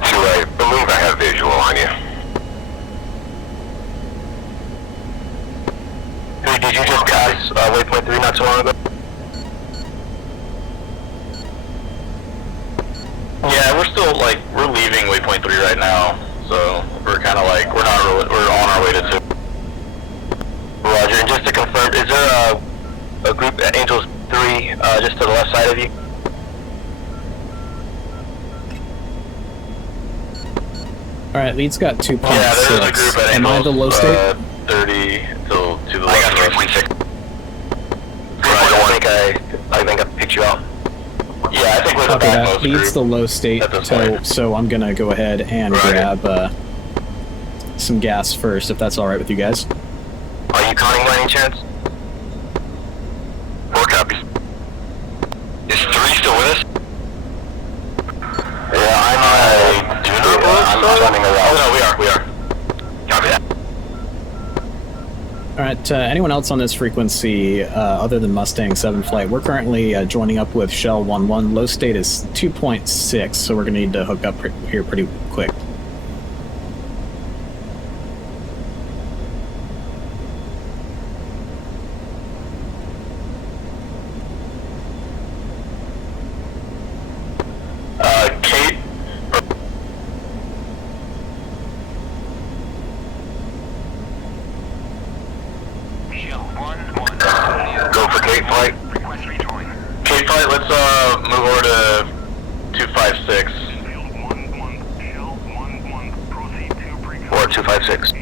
To I believe I have visual on you. Hey, did you just pass waypoint 3 not so long ago? Yeah, we're still we're leaving waypoint 3 right now, so we're kind of we're on our way to 2. Roger, and just to confirm, is there a group at Angels 3 just to the left side of you? Alright, lead's got 2.6. Yeah, there is a group at Am I the low state? 30 to the I left. got 3.6. I think I picked you out. Yeah, I think we're the Copy that. backmost Lead's group. the low state, At this so, point. so I'm gonna go ahead and Right. grab some gas first, if that's alright with you guys. Are you counting by any chance? 4 copies. Is 3 still with us? Yeah, I'm do not believe I'm turning around. Oh no, we are. Copy that. Alright, anyone else on this frequency other than Mustang 7 flight? We're currently joining up with Shell 1-1. Low state is 2.6, so we're gonna need to hook up here pretty quick. Kate? Go for Kate flight. Kate flight, let's move over to 256. Or 256.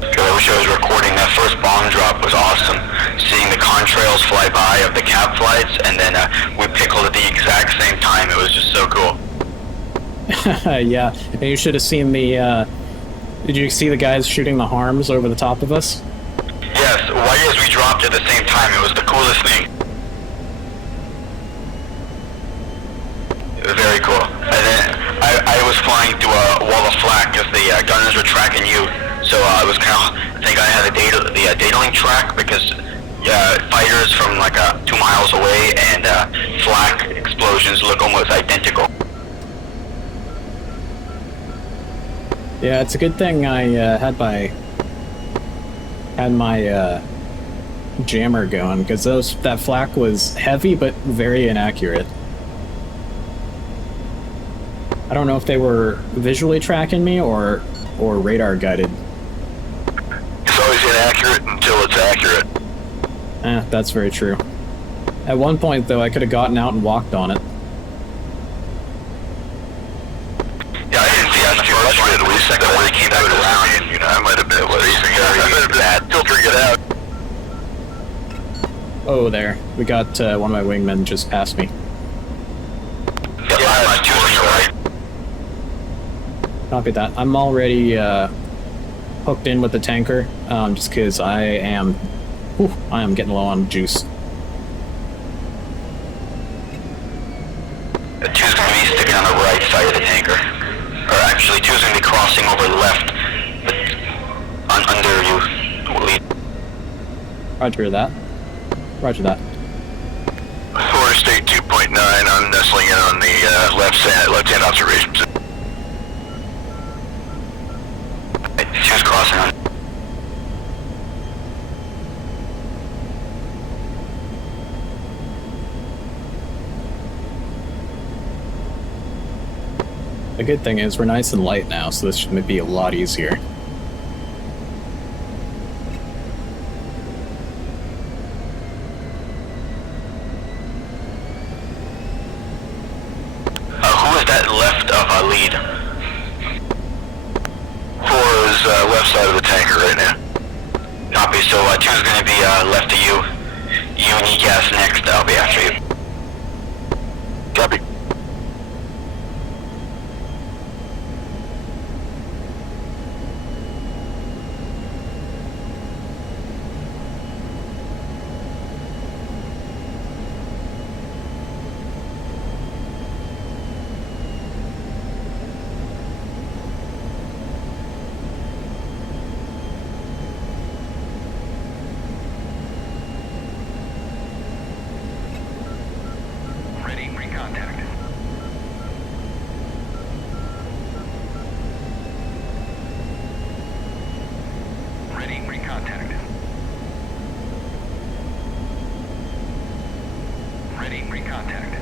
I wish I was recording. That first bomb drop was awesome. Seeing the contrails fly by of the cap flights, and then we pickled at the exact same time. It was just so cool. Yeah, and you should have seen the, did you see the guys shooting the harms over the top of us? Yes, right as we dropped at the same time, it was the coolest thing. It was very cool. And then I was flying through a wall of FLAK because the gunners were tracking you. So I was kind of, thank God I had the data link track because fighters from 2 miles away and FLAK explosions look almost identical. Yeah, it's a good thing I had my jammer going, because that flak was heavy but very inaccurate. I don't know if they were visually tracking me or radar guided. It's always inaccurate until it's accurate. That's very true. At one point, though, I could have gotten out and walked on it. the second one I came back around. You know, I might have been filtering it out. Oh, there. We got one of my wingmen just past me. Yeah, two on your right. Copy that. I'm already hooked in with the tanker, just because I am getting low on juice. Two's going to be sticking on the right side of the tanker. Or actually, two's going to be crossing over left, but under you. Lead. Roger that. Roger that. Florida State 2.9, I'm nestling in on the left-hand observation. Two's crossing on. The good thing is we're nice and light now, so this should be a lot easier. Who is that left of a lead? 4 is left side of the tanker right now. Copy, so two's going to be left of you. You need gas next, I'll be after you. Copy. Ready, recontact. Ready, recontact. Ready, recontact.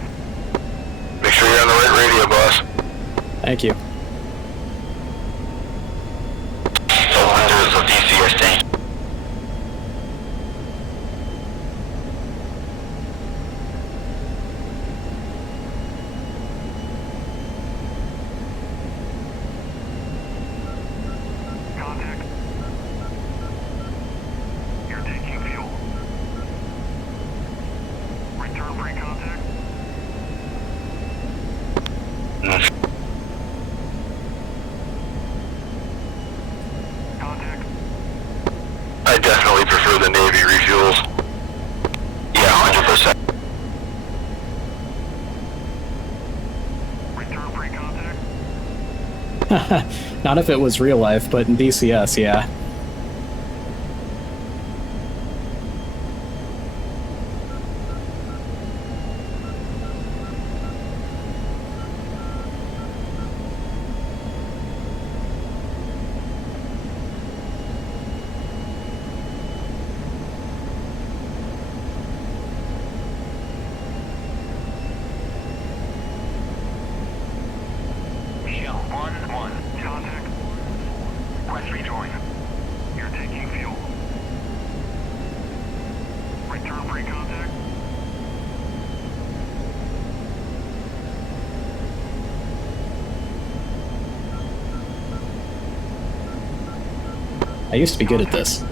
Make sure you're on the right radio, boss. Thank you. Cylinders of DCS tank. Contact. You're taking fuel. Return pre-contact. Contact. I definitely prefer the Navy refuels. Yeah, 100%. Return pre-contact. Not if it was real life, but in DCS, yeah. Michelle, 1-1. Contact. Request rejoin. You're taking fuel. Return pre-contact. I used to be good at this.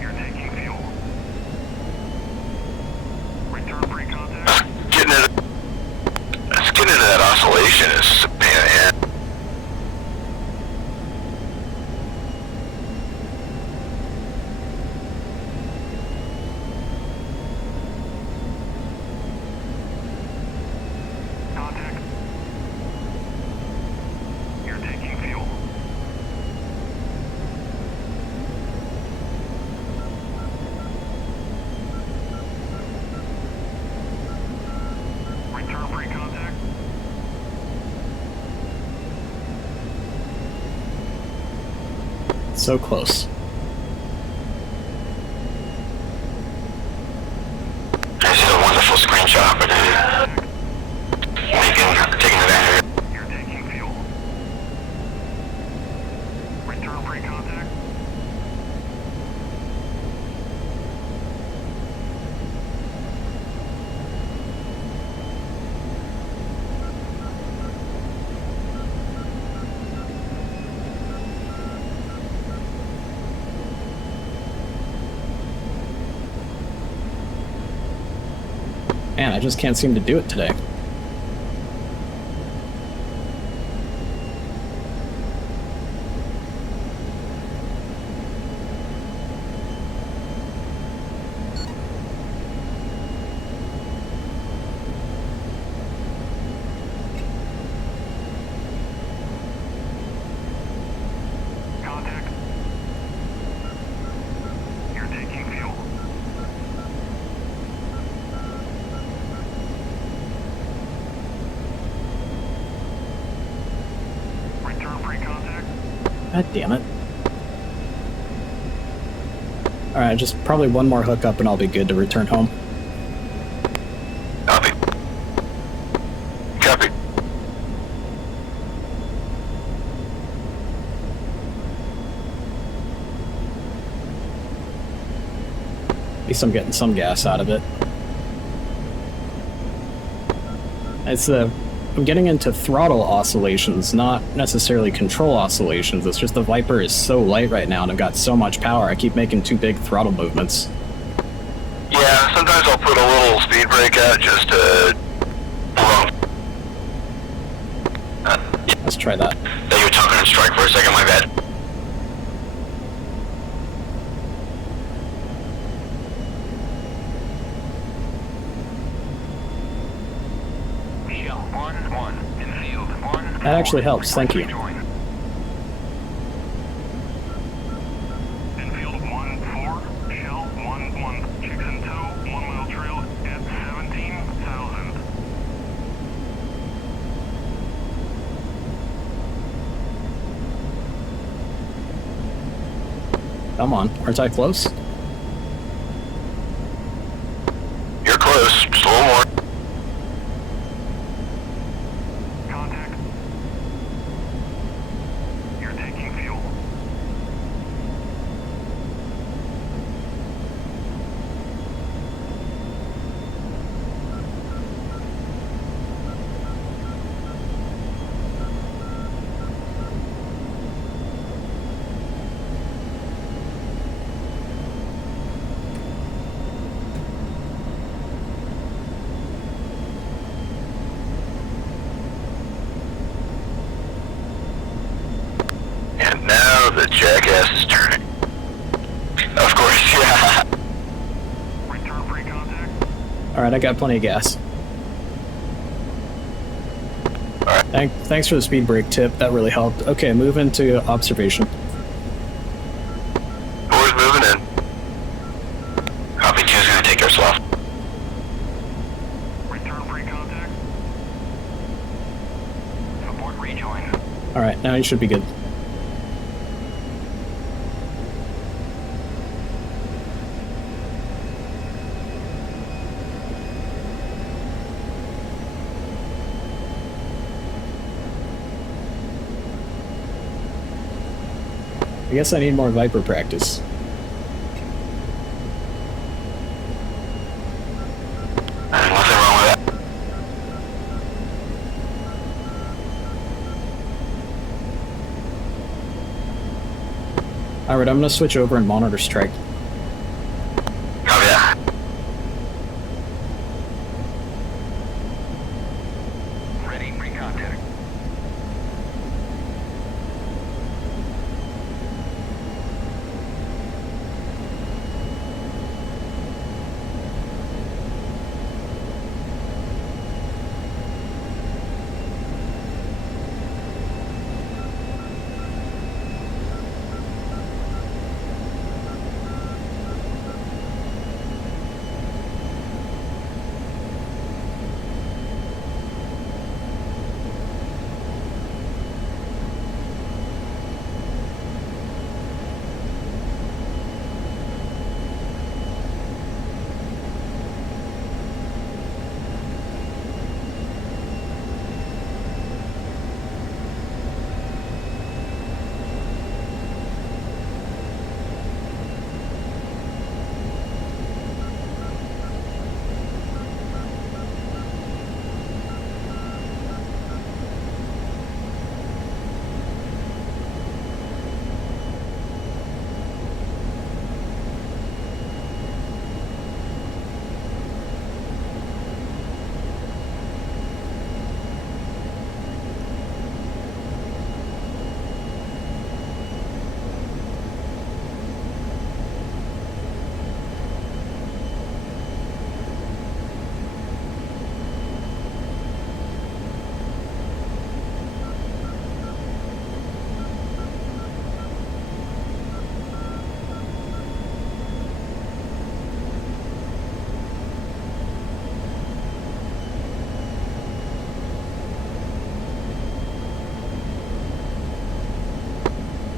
You're taking fuel. Return pre-contact. Getting into that oscillation is a pain in the head. Contact. You're taking fuel. Return pre-contact. So close. This is a wonderful screenshot, but taking advantage of it. You're taking fuel. Return pre-contact. Man, I just can't seem to do it today. God damn it. Alright, just probably one more hookup and I'll be good to return home. Copy. Copy. At least I'm getting some gas out of it. I'm getting into throttle oscillations, not necessarily control oscillations. It's just the Viper is so light right now and I've got so much power, I keep making too big throttle movements. Yeah, sometimes I'll put a little speed brake out just to... Let's try that. That you were talking on strike for a second, my bad. That actually helps, thank you. Infield 1-4, Shell 1-1, Chicken 2, 1 mile trail at 17,000. Come on, aren't I close? You're close, just a little more. Contact. You're taking fuel. And now the jackass is turning. Of course, yeah. Return free contact. Alright, I got plenty of gas. Alright. Thanks for the speed brake tip, that really helped. Okay, move into observation. Boys moving in. Copy 2's gonna take your slough. Return free contact. Support rejoin. Alright, now you should be good. I guess I need more Viper practice. Nothing wrong with that. Alright, I'm gonna switch over and monitor strike. Copy that. Ready free contact.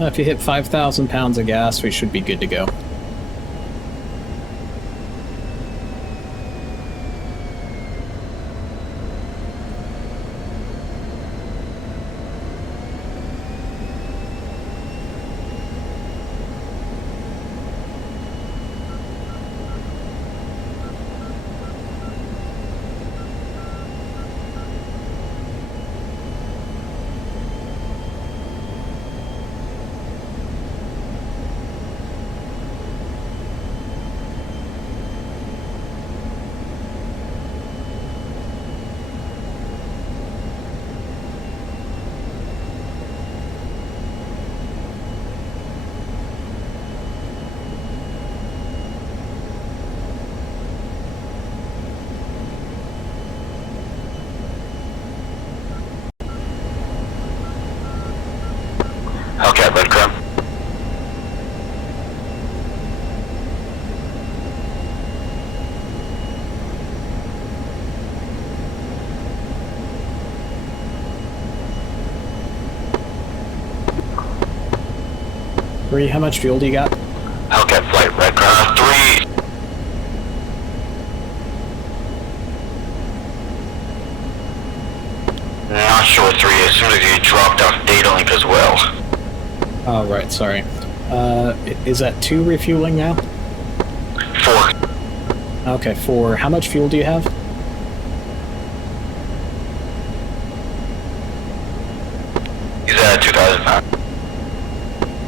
If you hit 5,000 pounds of gas, we should be good to go. Hellcat, red crab. Three, how much fuel do you got? Hellcat flight, red crab. 3. Not sure 3, as soon as you dropped off data link as well. Oh, right, sorry. Is that 2 refueling now? 4. Okay, 4. How much fuel do you have? He's at 2,000 pounds.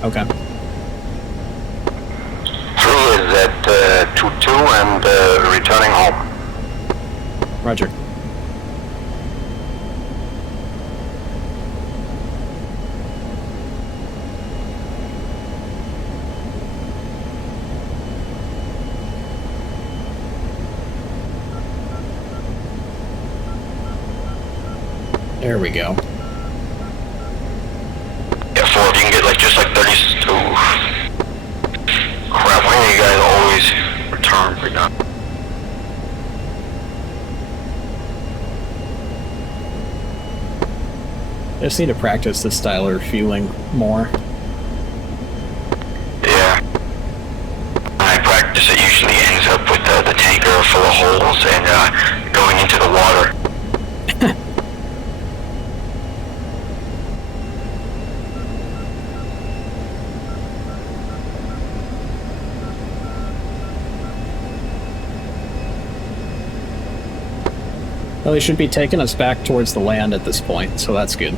Okay. 3 is at 2-2 and returning home. Roger. There we go. Yeah, 4, if you can get like just like 32. Crap, why do you guys always return right now? I just need to practice this style of refueling more. Yeah. When I practice, it usually ends up with the tanker full of holes and going into the water. Well, they should be taking us back towards the land at this point, so that's good.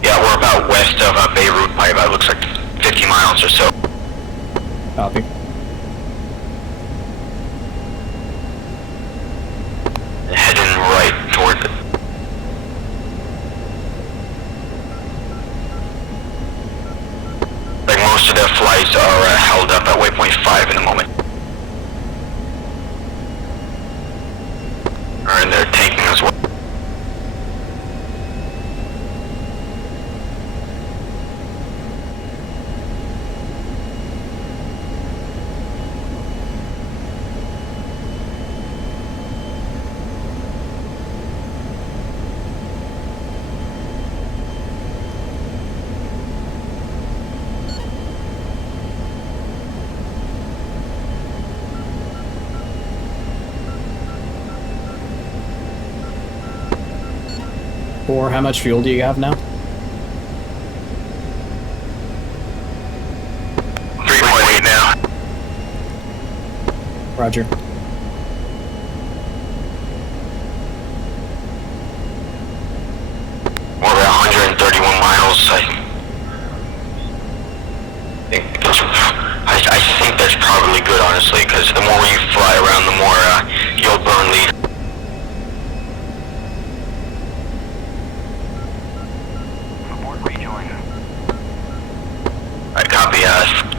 Yeah, we're about west of Beirut by about, looks like 50 miles or so. Copy. Heading right toward it. Like most of their flights are held up at waypoint 5 in the moment. And they're tanking as well. Or how much fuel do you have now? 3.8 now. Roger. We're at 131 miles. I think that's probably good, honestly, because the more you fly around, the more you'll burn lead. Abort rejoin. I copy.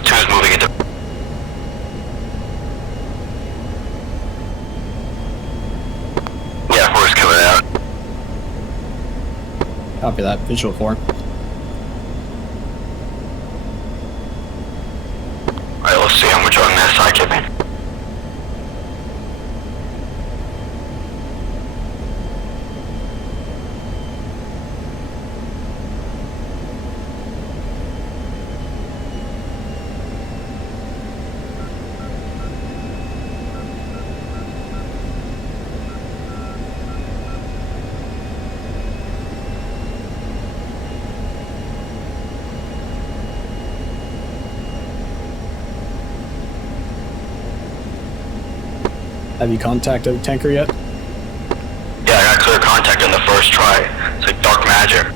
2 is moving into. Yeah, 4 is coming out. Copy that. Visual 4. Alright, let's see how much on that side can be. Have you contacted the tanker yet? Yeah, I got clear contact on the first try. It's like dark magic.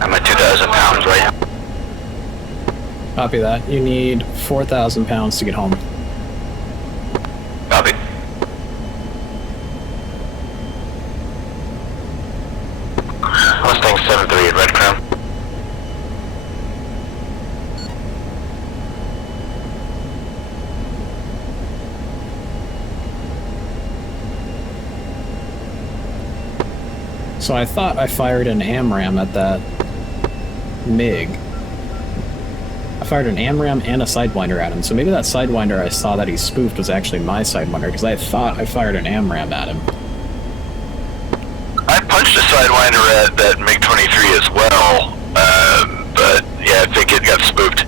I'm at 2,000 pounds right now. Copy that. You need 4,000 pounds to get home. Copy. Mustang 7-3 at Red Crown. So I thought I fired an AMRAM at that MiG. I fired an AMRAM and a Sidewinder at him, so maybe that Sidewinder I saw that he spoofed was actually my Sidewinder, because I thought I fired an AMRAM at him. I punched a Sidewinder at that MiG-23 as well, but yeah, I think it got spooked.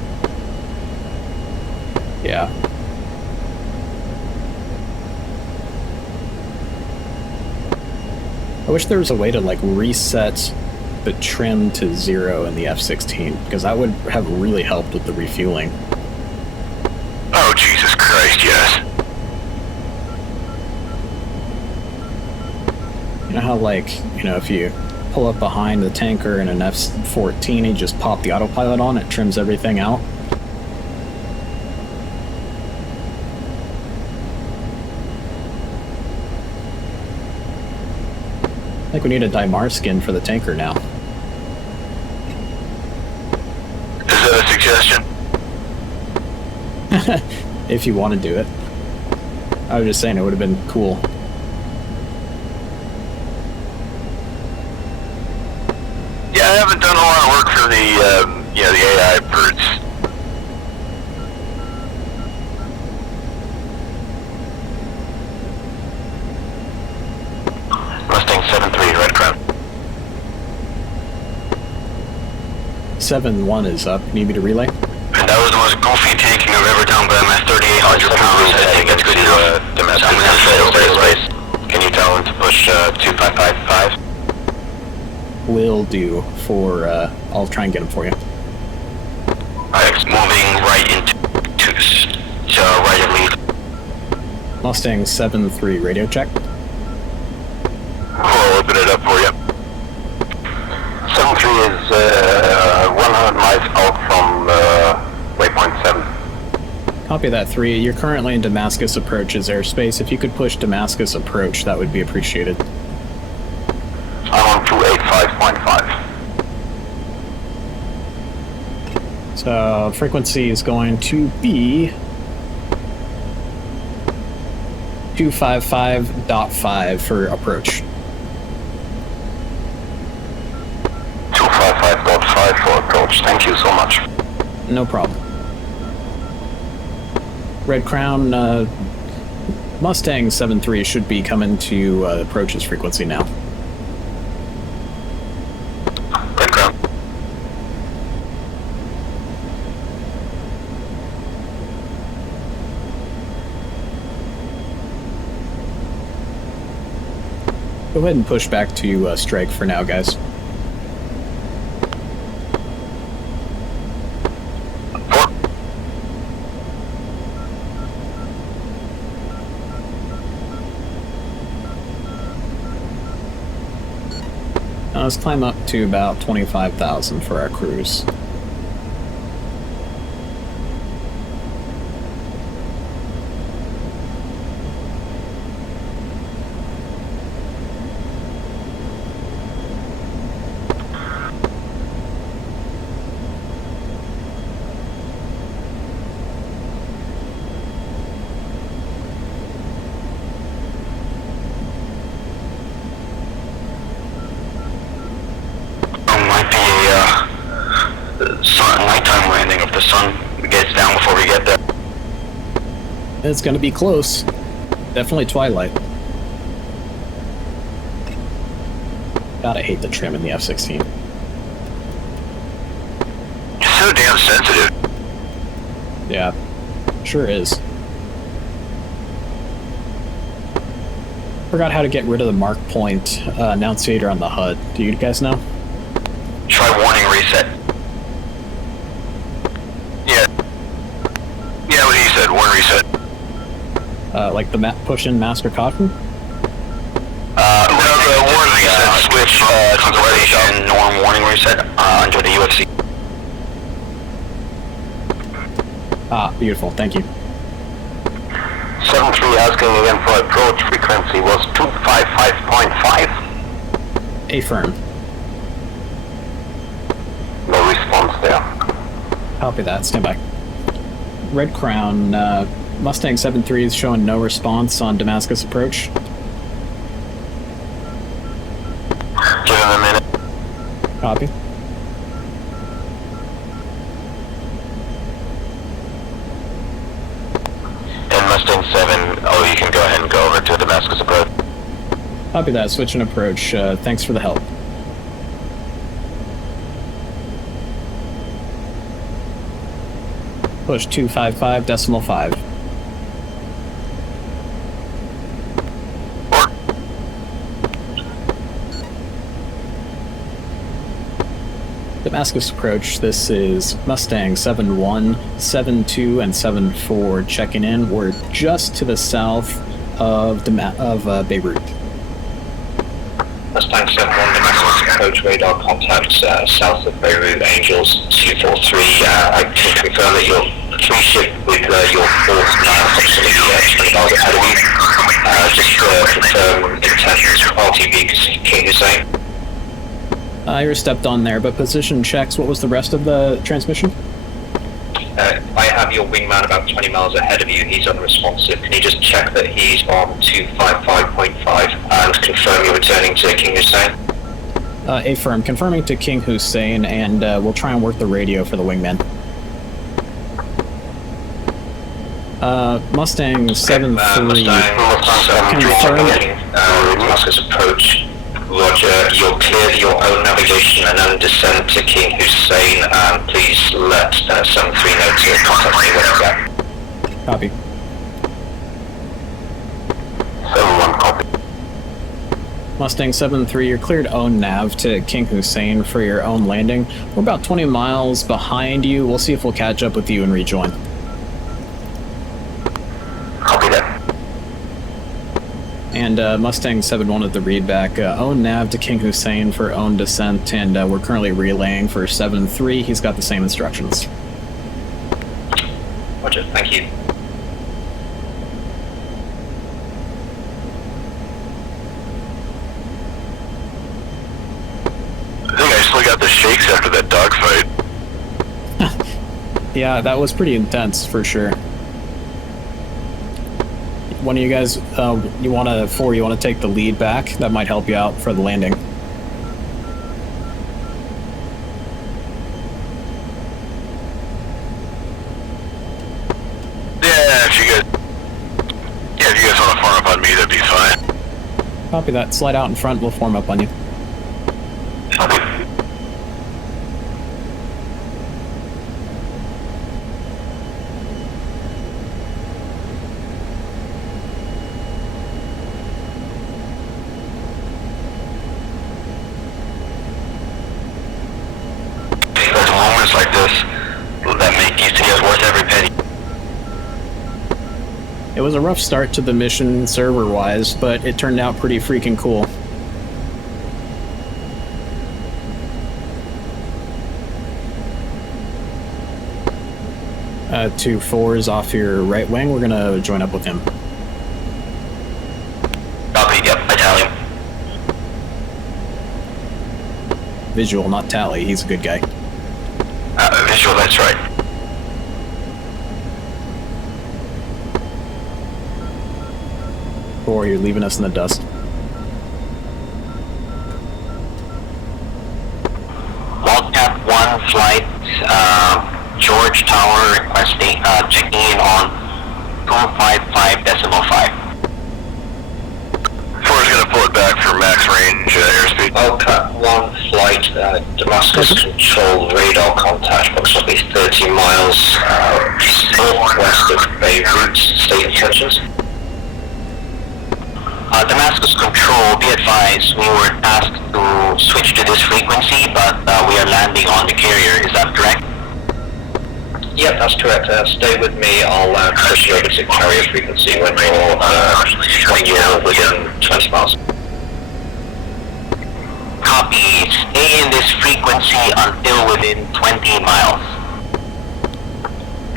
Yeah. I wish there was a way to, like, reset the trim to 0 in the F-16, because that would have really helped with the refueling. Oh, Jesus Christ, yes. You know how, like, you know, if you pull up behind the tanker in an F-14, you just pop the autopilot on, it trims everything out? I think we need a Dhimar skin for the tanker now. Is that a suggestion? If you want to do it. I was just saying it would have been cool. Yeah, I haven't done a lot of work for the, you know, the AI birds. Mustang 7-3, Red Crown. 7-1 is up. Need me to relay? And that was the most goofy tanking I've ever done, but I'm at 3,800 pounds. I think that's good enough. I'm gonna head over to space. Can you tell him to push 2555? Will do for, I'll try and get him for you. It's moving right into right at lead. Mustang 7-3, radio check. I'll open it up for you. 7-3 is 100 miles out from waypoint 7. Copy that, 3. You're currently in Damascus Approach's airspace. If you could push Damascus Approach, that would be appreciated. I'm on 285.5. So, frequency is going to be 255.5 for approach. 255.5 for approach. Thank you so much. No problem. Red Crown, Mustang 7-3 should be coming to approach's frequency now. Red Crown. Go ahead and push back to strike for now, guys. Now let's climb up to about 25,000 for our cruise. Might be a nighttime landing if the sun gets down before we get there. It's gonna be close. Definitely twilight. God, I hate the trim in the F-16. It's so damn sensitive. Yeah. Sure is. Forgot how to get rid of the mark point annunciator on the HUD. Do you guys know? Try warning reset. Yeah. Yeah, what he said, warning reset. Like the push in master caution? No, the warning reset switch constellation norm warning reset under the UFC. Ah, beautiful, thank you. 7-3 asking again for approach frequency was 255.5. Affirm. No response there. Copy that, stand by. Red Crown, Mustang 7-3 is showing no response on Damascus approach. Give him a minute. Copy. And Mustang 7, oh, you can go ahead and go over to Damascus approach. Copy that, switch and approach. Thanks for the help. Push 255.5. Damascus approach, this is Mustang 7-1, 7-2, and 7-4 checking in. We're just to the south of Beirut. Mustang 7-1 Damascus approach radar contact south of Beirut, Angels 243. I can confirm that you're free ship with your force now approximately 20 miles ahead of you. Just confirm intent RTB King Hussein. You're stepped on there, but position checks. What was the rest of the transmission? I have your wingman about 20 miles ahead of you. He's unresponsive. Can you just check that he's on 255.5 and confirm you're returning to King Hussein? Affirm, confirming to King Hussein, and we'll try and work the radio for the wingman. Mustang 7-3. Confirm. Damascus approach. Roger, you'll clear your own navigation and then descend to King Hussein, and please let 7-3 know to contact me when you're back. Copy. 7-1 copy. Mustang 7-3, you're cleared own nav to King Hussein for your own landing. We're about 20 miles behind you. We'll see if we'll catch up with you and rejoin. Copy that. And Mustang 7-1 at the readback, own nav to King Hussein for own descent, and we're currently relaying for 7-3. He's got the same instructions. Roger, thank you. I think I still got the shakes after that dogfight. Yeah, that was pretty intense, for sure. One of you guys, you want to take the lead back? That might help you out for the landing. Yeah, if you guys want to form up on me, that'd be fine. Copy that. Slide out in front, we'll form up on you. Like this, that make DCS worth every penny. It was a rough start to the mission server-wise, but it turned out pretty freaking cool. Two 4s off your right wing, we're gonna join up with him. Copy, yep, Italian. Visual, not tally, he's a good guy. Visual, that's right. Or you're leaving us in the dust. Wildcat 1 flight, George Tower requesting, checking in on 255.5. 4 is going to pull it back for max range airspeed. Wildcat 1 flight, Damascus control radar contact approximately 30 miles southwest of Beirut state intentions. Damascus Control, be advised, we were asked to switch to this frequency, but we are landing on the carrier, is that correct? Yep, that's correct. Stay with me. I'll push you over to carrier frequency when you're within 20 miles. Copy. Stay in this frequency until within 20 miles.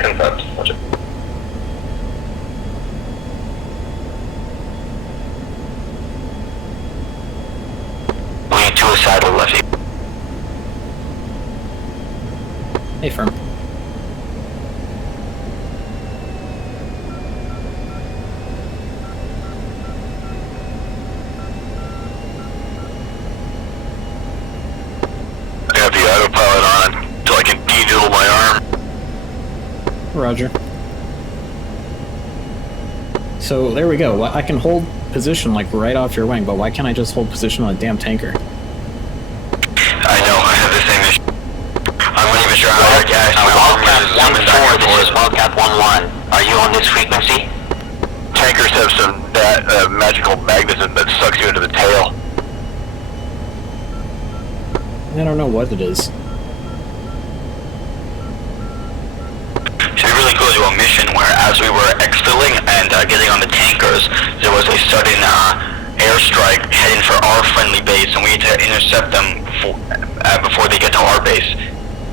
Confirmed. Roger. We suicidal left. Hey, firm. I have the autopilot on until I can de-noodle my arm. Roger. So there we go. I can hold position like right off your wing, but why can't I just hold position on a damn tanker? I know, I have the same issue. I'm not even sure how to guys. Wildcat 1-4, this is Wildcat 1-1. Are you on this frequency? Tankers have some magical magnetism that sucks you into the tail. I don't know what it is. So we really go to a mission where as we were exfilling and getting on the tankers, there was a sudden airstrike heading for our friendly base, and we need to intercept them before they get to our base,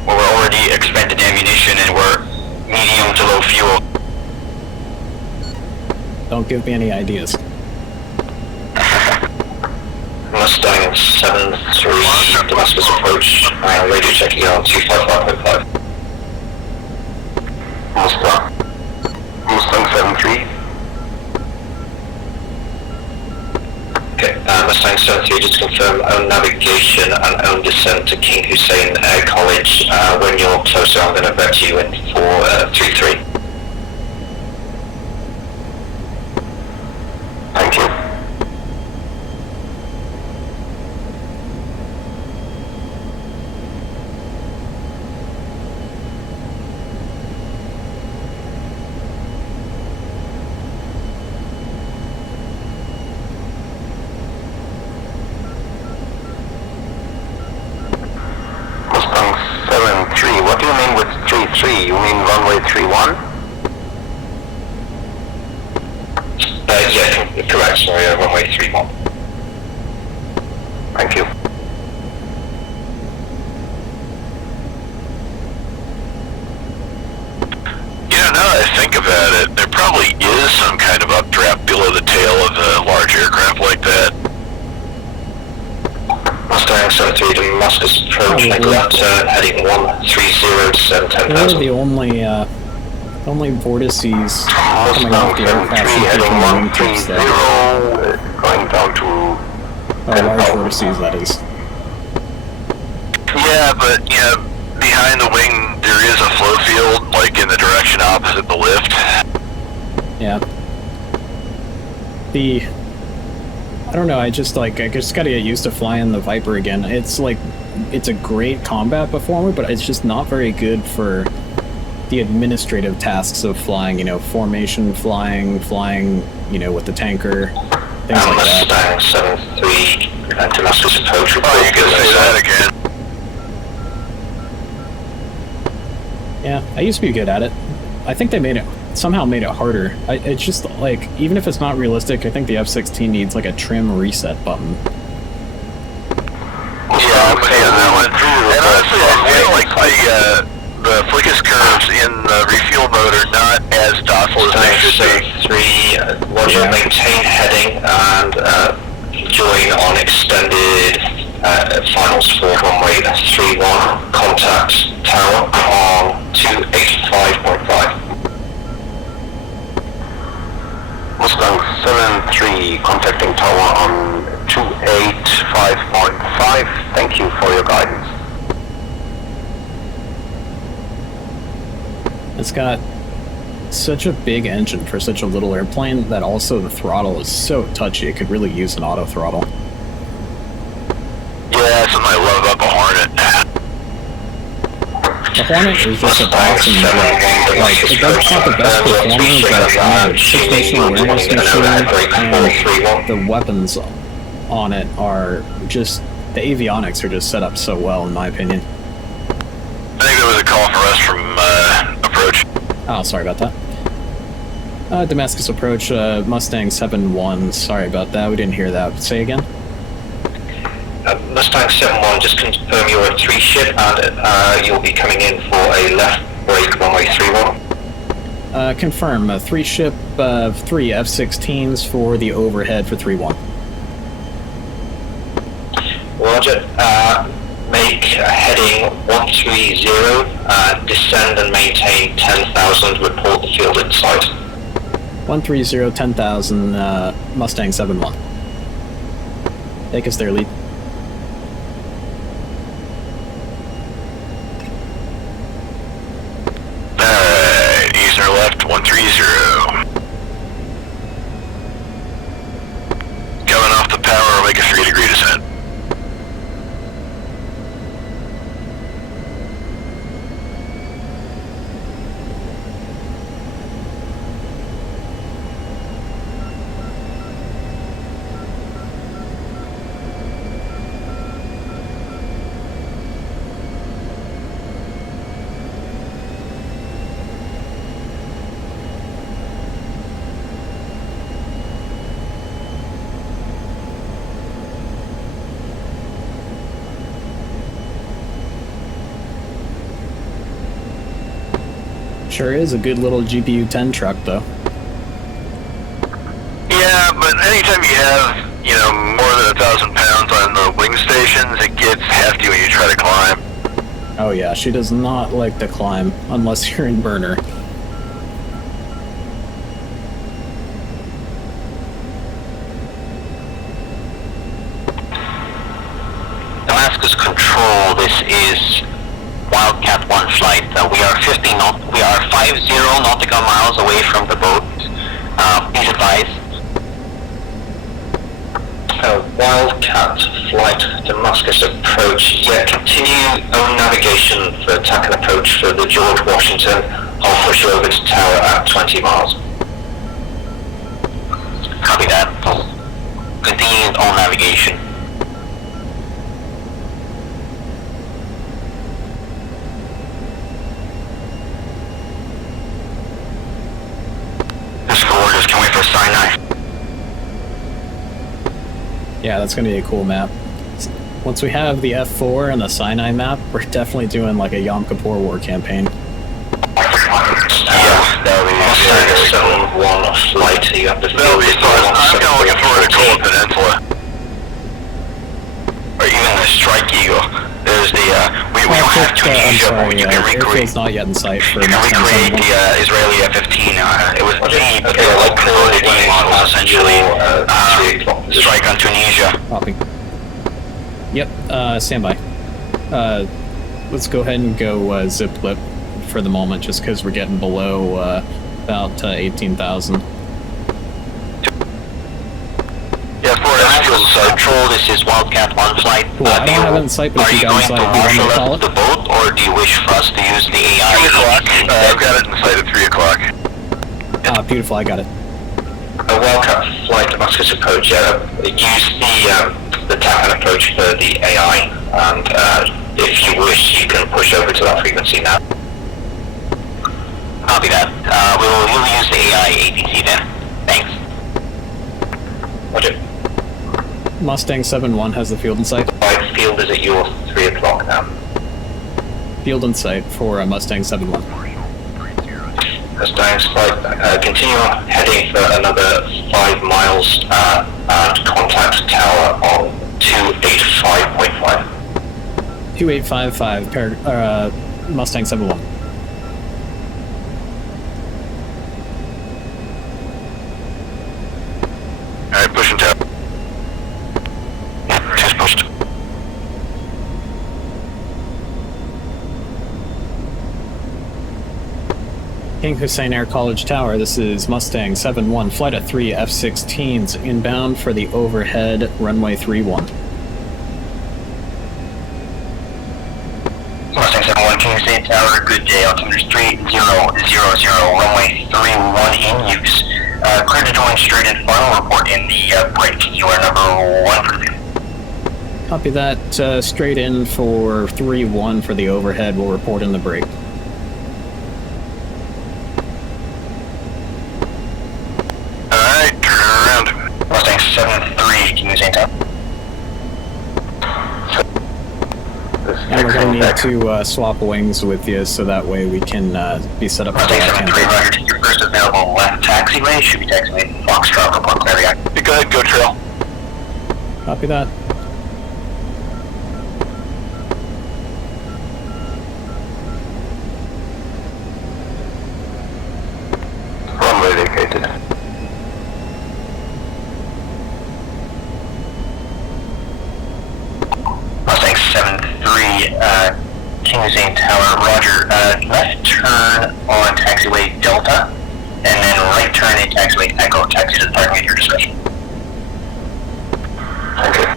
where we're already expended ammunition and we're medium to low fuel. Don't give me any ideas. Mustang 7-3, Damascus approach, radio checking on 255.5. Mustang 7-3. Okay, Mustang 7-3, just confirm own navigation and own descent to King Hussein Air College. When you're closer, I'm going to vet you in for 3-3. Thank you. Mustang 7-3, what do you mean with 3-3? You mean runway 3-1? Yeah, correct, sorry, runway 3-1. Thank you. Yeah, now that I think about it, there probably is some kind of updraft below the tail of a large aircraft like that. Mustang 7-3, Damascus approach, make left turn, heading 130, descend 10,000. We're the only vortices coming off the aircraft heading from the wingtips there. going down to... Large vortices, that is. Yeah, but, yeah, behind the wing there is a flow field, like in the direction opposite the lift. Yeah. I don't know, I just gotta get used to flying the Viper again. It's a great combat performer, but it's just not very good for the administrative tasks of flying, formation flying, with the tanker, things like that. Mustang 7-3, Damascus approach, Oh, you can say that again. Yeah, I used to be good at it. I think they somehow made it harder. It's just even if it's not realistic, I think the F-16 needs a trim reset button. Yeah, I'm with you on that one. And honestly, I feel like the Flickus curves in the refuel mode are not as docile as they should be. 3, Roger, maintain heading and join on extended finals for runway 31, contact tower on 285.5. Mustang 7-3, contacting tower on 285.5. Thank you for your guidance. It's got such a big engine for such a little airplane that also the throttle is so touchy. It could really use an auto throttle. Yeah, that's something I love about the Hornet. The Hornet is just an awesome jet. Like, it's not the best performer, but situational awareness machine and the weapons on it are just, the avionics are just set up so well, in my opinion. I think there was a call for us from approach. Oh, sorry about that. Damascus approach, Mustang 7-1, sorry about that, we didn't hear that. Say again? Mustang 7-1, just confirm you're a 3 ship and you'll be coming in for a left break runway 31. Confirm, 3 ship, 3 F-16s for the overhead for 3-1. Roger. Make heading 130, descend and maintain 10,000, report the field in sight. 130, 10,000, Mustang 7-1. Take us there, lead. Alright, east or left, 130. Coming off the power, make a 3-degree descent. Sure is a good little GPU-10 truck, though. Yeah, but anytime you have, you know, more than 1,000 pounds on the wing stations, it gets hefty when you try to climb. Oh yeah, she does not like to climb, unless you're in burner. Damascus Control, this is Wildcat 1 flight. We are 50 nautical miles away from the boat. Please advise. Wildcat flight, Damascus approach. Yeah, continue on navigation for attack and approach for the George Washington. I'll push you over to tower at 20 miles. Copy that. Continue on navigation. Can wait for Sinai. Yeah, that's gonna be a cool map. Once we have the F4 and the Sinai map, we're definitely doing like a Yom Kippur war campaign. Yeah, that'll be Mustang 7-1 flight. You have the field. I'm kind of looking forward to Cold Peninsula. Or even the Strike Eagle. There's the, we don't have Tunisia, but you can recreate. Airfield's not yet in sight for You can Mustang recreate 7-1. the Israeli F-15. It was like converted models, essentially. Strike on Tunisia. Copy. Yep, stand by. Let's go ahead and go zip lip for the moment, just because we're getting below about 18,000. Yeah, for Control, this is Wildcat 1 flight. Cool, I don't have it in sight, but if you got in sight, do you want me to call it? The boat, or do you wish for us to use the AI? 3 o'clock. I've got it in sight at 3 o'clock. Ah, beautiful, I got it. Wildcat flight, Damascus approach. Use the tap and approach for the AI, and if you wish, you can push over to that frequency now. Copy that. We'll use the AI ATC then. Thanks. Roger. Mustang 7-1 has the field in sight. Right, field is at your 3 o'clock now. Field in sight for Mustang 7-1. Mustang flight, continue on heading for another 5 miles and contact tower on 285.5. 2855, Mustang 7-1. Alright, pushing tower. Just pushed. King Hussein Air College Tower, this is Mustang 7-1, flight of 3 F-16s, inbound for the overhead runway 31. Mustang 7-1, King Hussein Tower, runway 31 in use. Clear to join straight in final, report in the break. You are number 1 for the field. Copy that. Straight in for 3-1 for the overhead. We'll report in the break. Alright, turn around. Mustang 7-3, can you use anytime? And we're going to need to swap wings with you so that way we can be set up for the Mustang 7-3, Roger, take your first available left taxiway. Should be taxiway Foxtrot, report clear again. Go ahead, go trail. Copy that. Runway vacated. Mustang 7-3, King Hussein Tower, Roger, left turn on taxiway Delta, and then right turn in taxiway Echo, taxi to the parking at your discretion. Okay.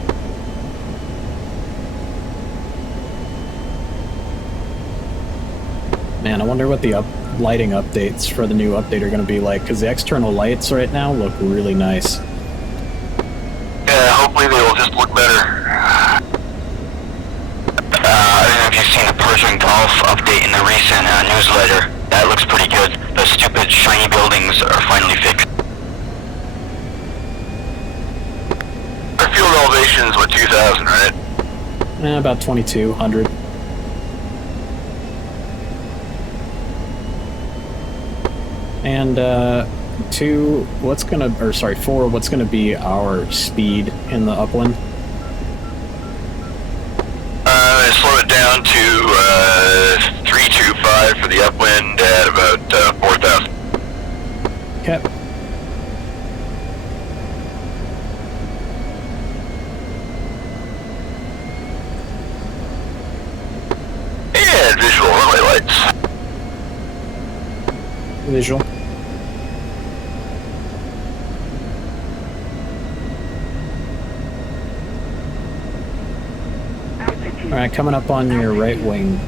Man, I wonder what the lighting updates for the new update are going to be like, because the external lights right now look really nice. Yeah, hopefully they will just look better. I don't know if you've seen the Persian Gulf update in the recent newsletter. That looks pretty good. Those stupid shiny buildings are finally fixed. Our field elevation's what, 2,000, right? About 2,200. And 4, what's gonna be our speed in the upland? Slow it down to 325 for the upwind at about 4,000. Okay. And visual runway lights. Visual. Alright, coming up on your right wing.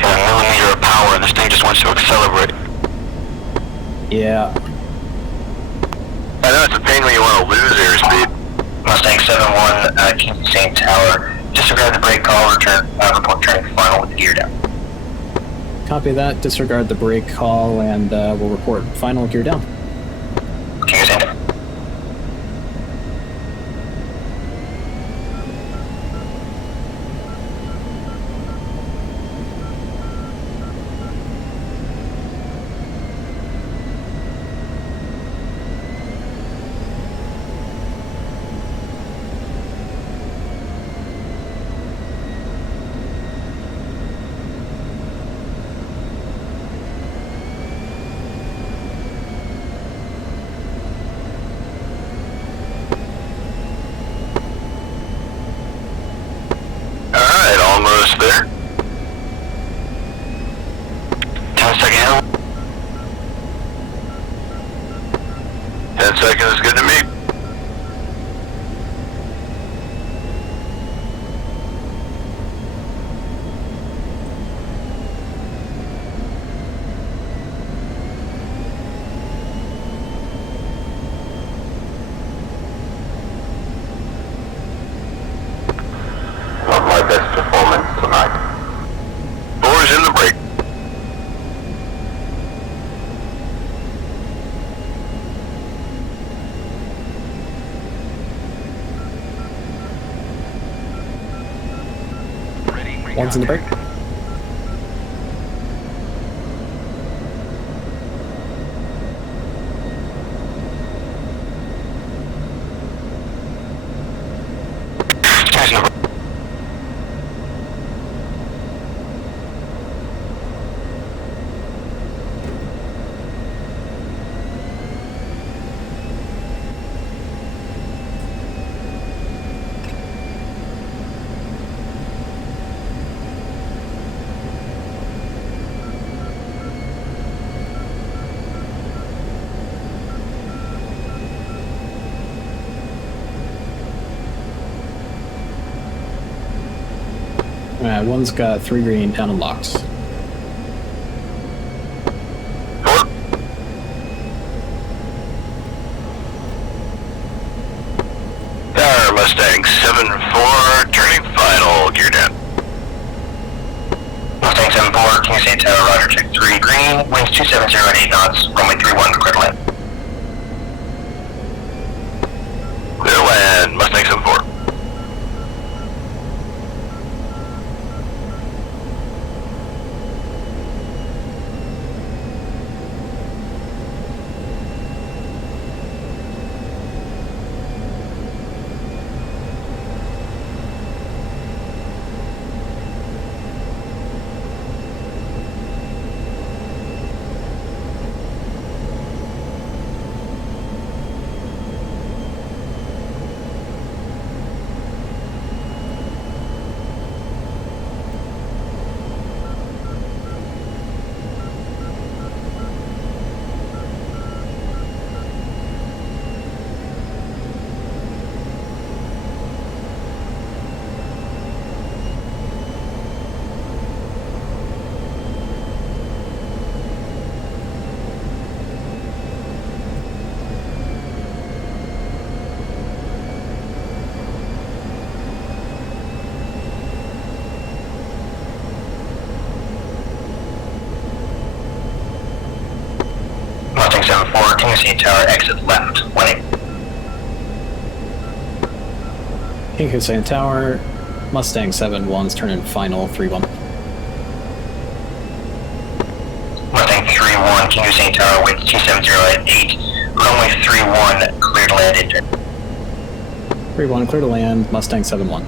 Millimeter of power, and this thing just wants to accelerate. Yeah. I know it's a pain when you want to lose airspeed. Mustang 7-1, King Hussein Tower, disregard the brake call, report turning final with the gear down. Copy that, disregard the brake call, and we'll report final gear down. King Hussein Tower. Alright, almost there. 10-second handle. 10 seconds is good to me. Not my best performance tonight. Boys in the break. One's in the break. Guys in the break. One's got 3 green down and locked. Tower Mustang 7-4, turning final, gear down. Mustang 7-4, King State Tower, roger, check 3 green, winds 270 at 8 knots, runway 31, clear to land. Clear to land, Mustang 7-4. Mustang 7-4, King State Tower, exit left, 18. King Hussein Tower, Mustang 7-1's turning final, 3-1. Mustang 3-1, King Hussein Tower, winds 270 at 8, runway 31, clear to land, enter. 3-1, clear to land, Mustang 7-1.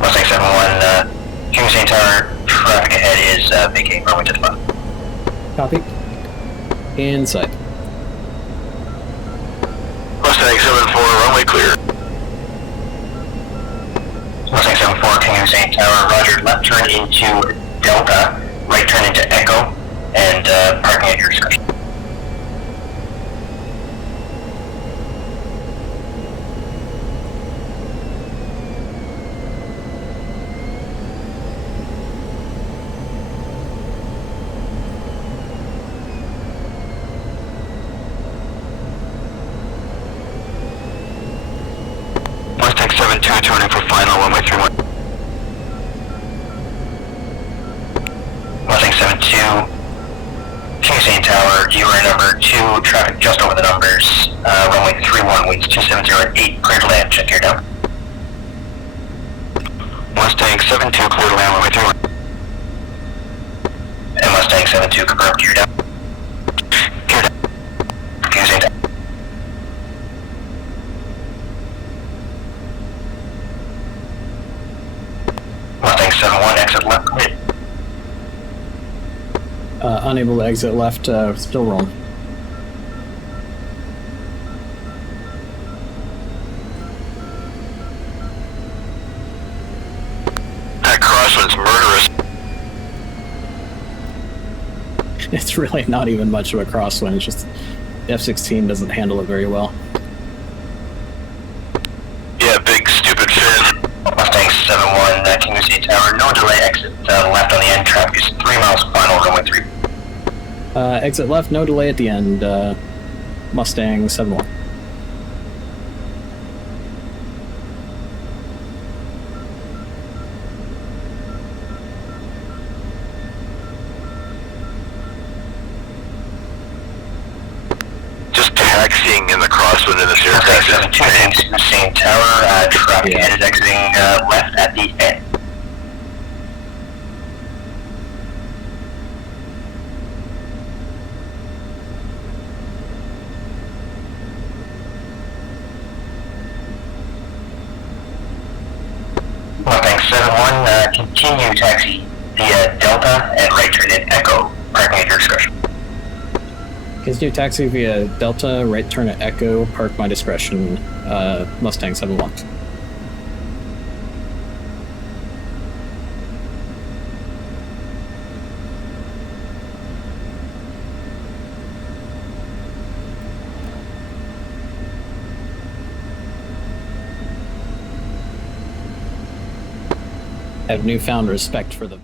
Mustang 7-1, King Hussein Tower, traffic ahead is vacating runway to the left. Copy. Inside. Mustang 7-4, runway clear. Mustang 7-4, King Hussein Tower, roger, left turn into Delta, right turn into Echo, and parking at your discretion. Mustang 7-2, turning for final, runway 31. Mustang 7-2, King Hussein Tower, you are number 2, traffic just over the numbers, runway 31, winds 270 at 8, clear to land, check gear down. Mustang 7-2, clear to land, runway 31. And Mustang 7-2, confirmed, gear down. Gear down. King Hussein Tower. Mustang 7-1, exit left, clear. Unable to exit left, still rolling. That crosswind's murderous. It's really not even much of a crosswind, it's just the F-16 doesn't handle it very well. Yeah, big stupid fin. Mustang 7-1, King Hussein Tower, no delay, exit left on the end, traffic is 3 miles, final, runway 3. Exit left, no delay at the end, Mustang 7-1. Just taxiing in the crosswind in this air taxi. King Hussein Tower, traffic Yeah. is exiting left at the end. Mustang 7-1, continue taxi via Delta and right turn in Echo, parking at your discretion. Continue taxi via Delta, right turn at Echo, park my discretion, Mustang 7-1. have newfound respect for them.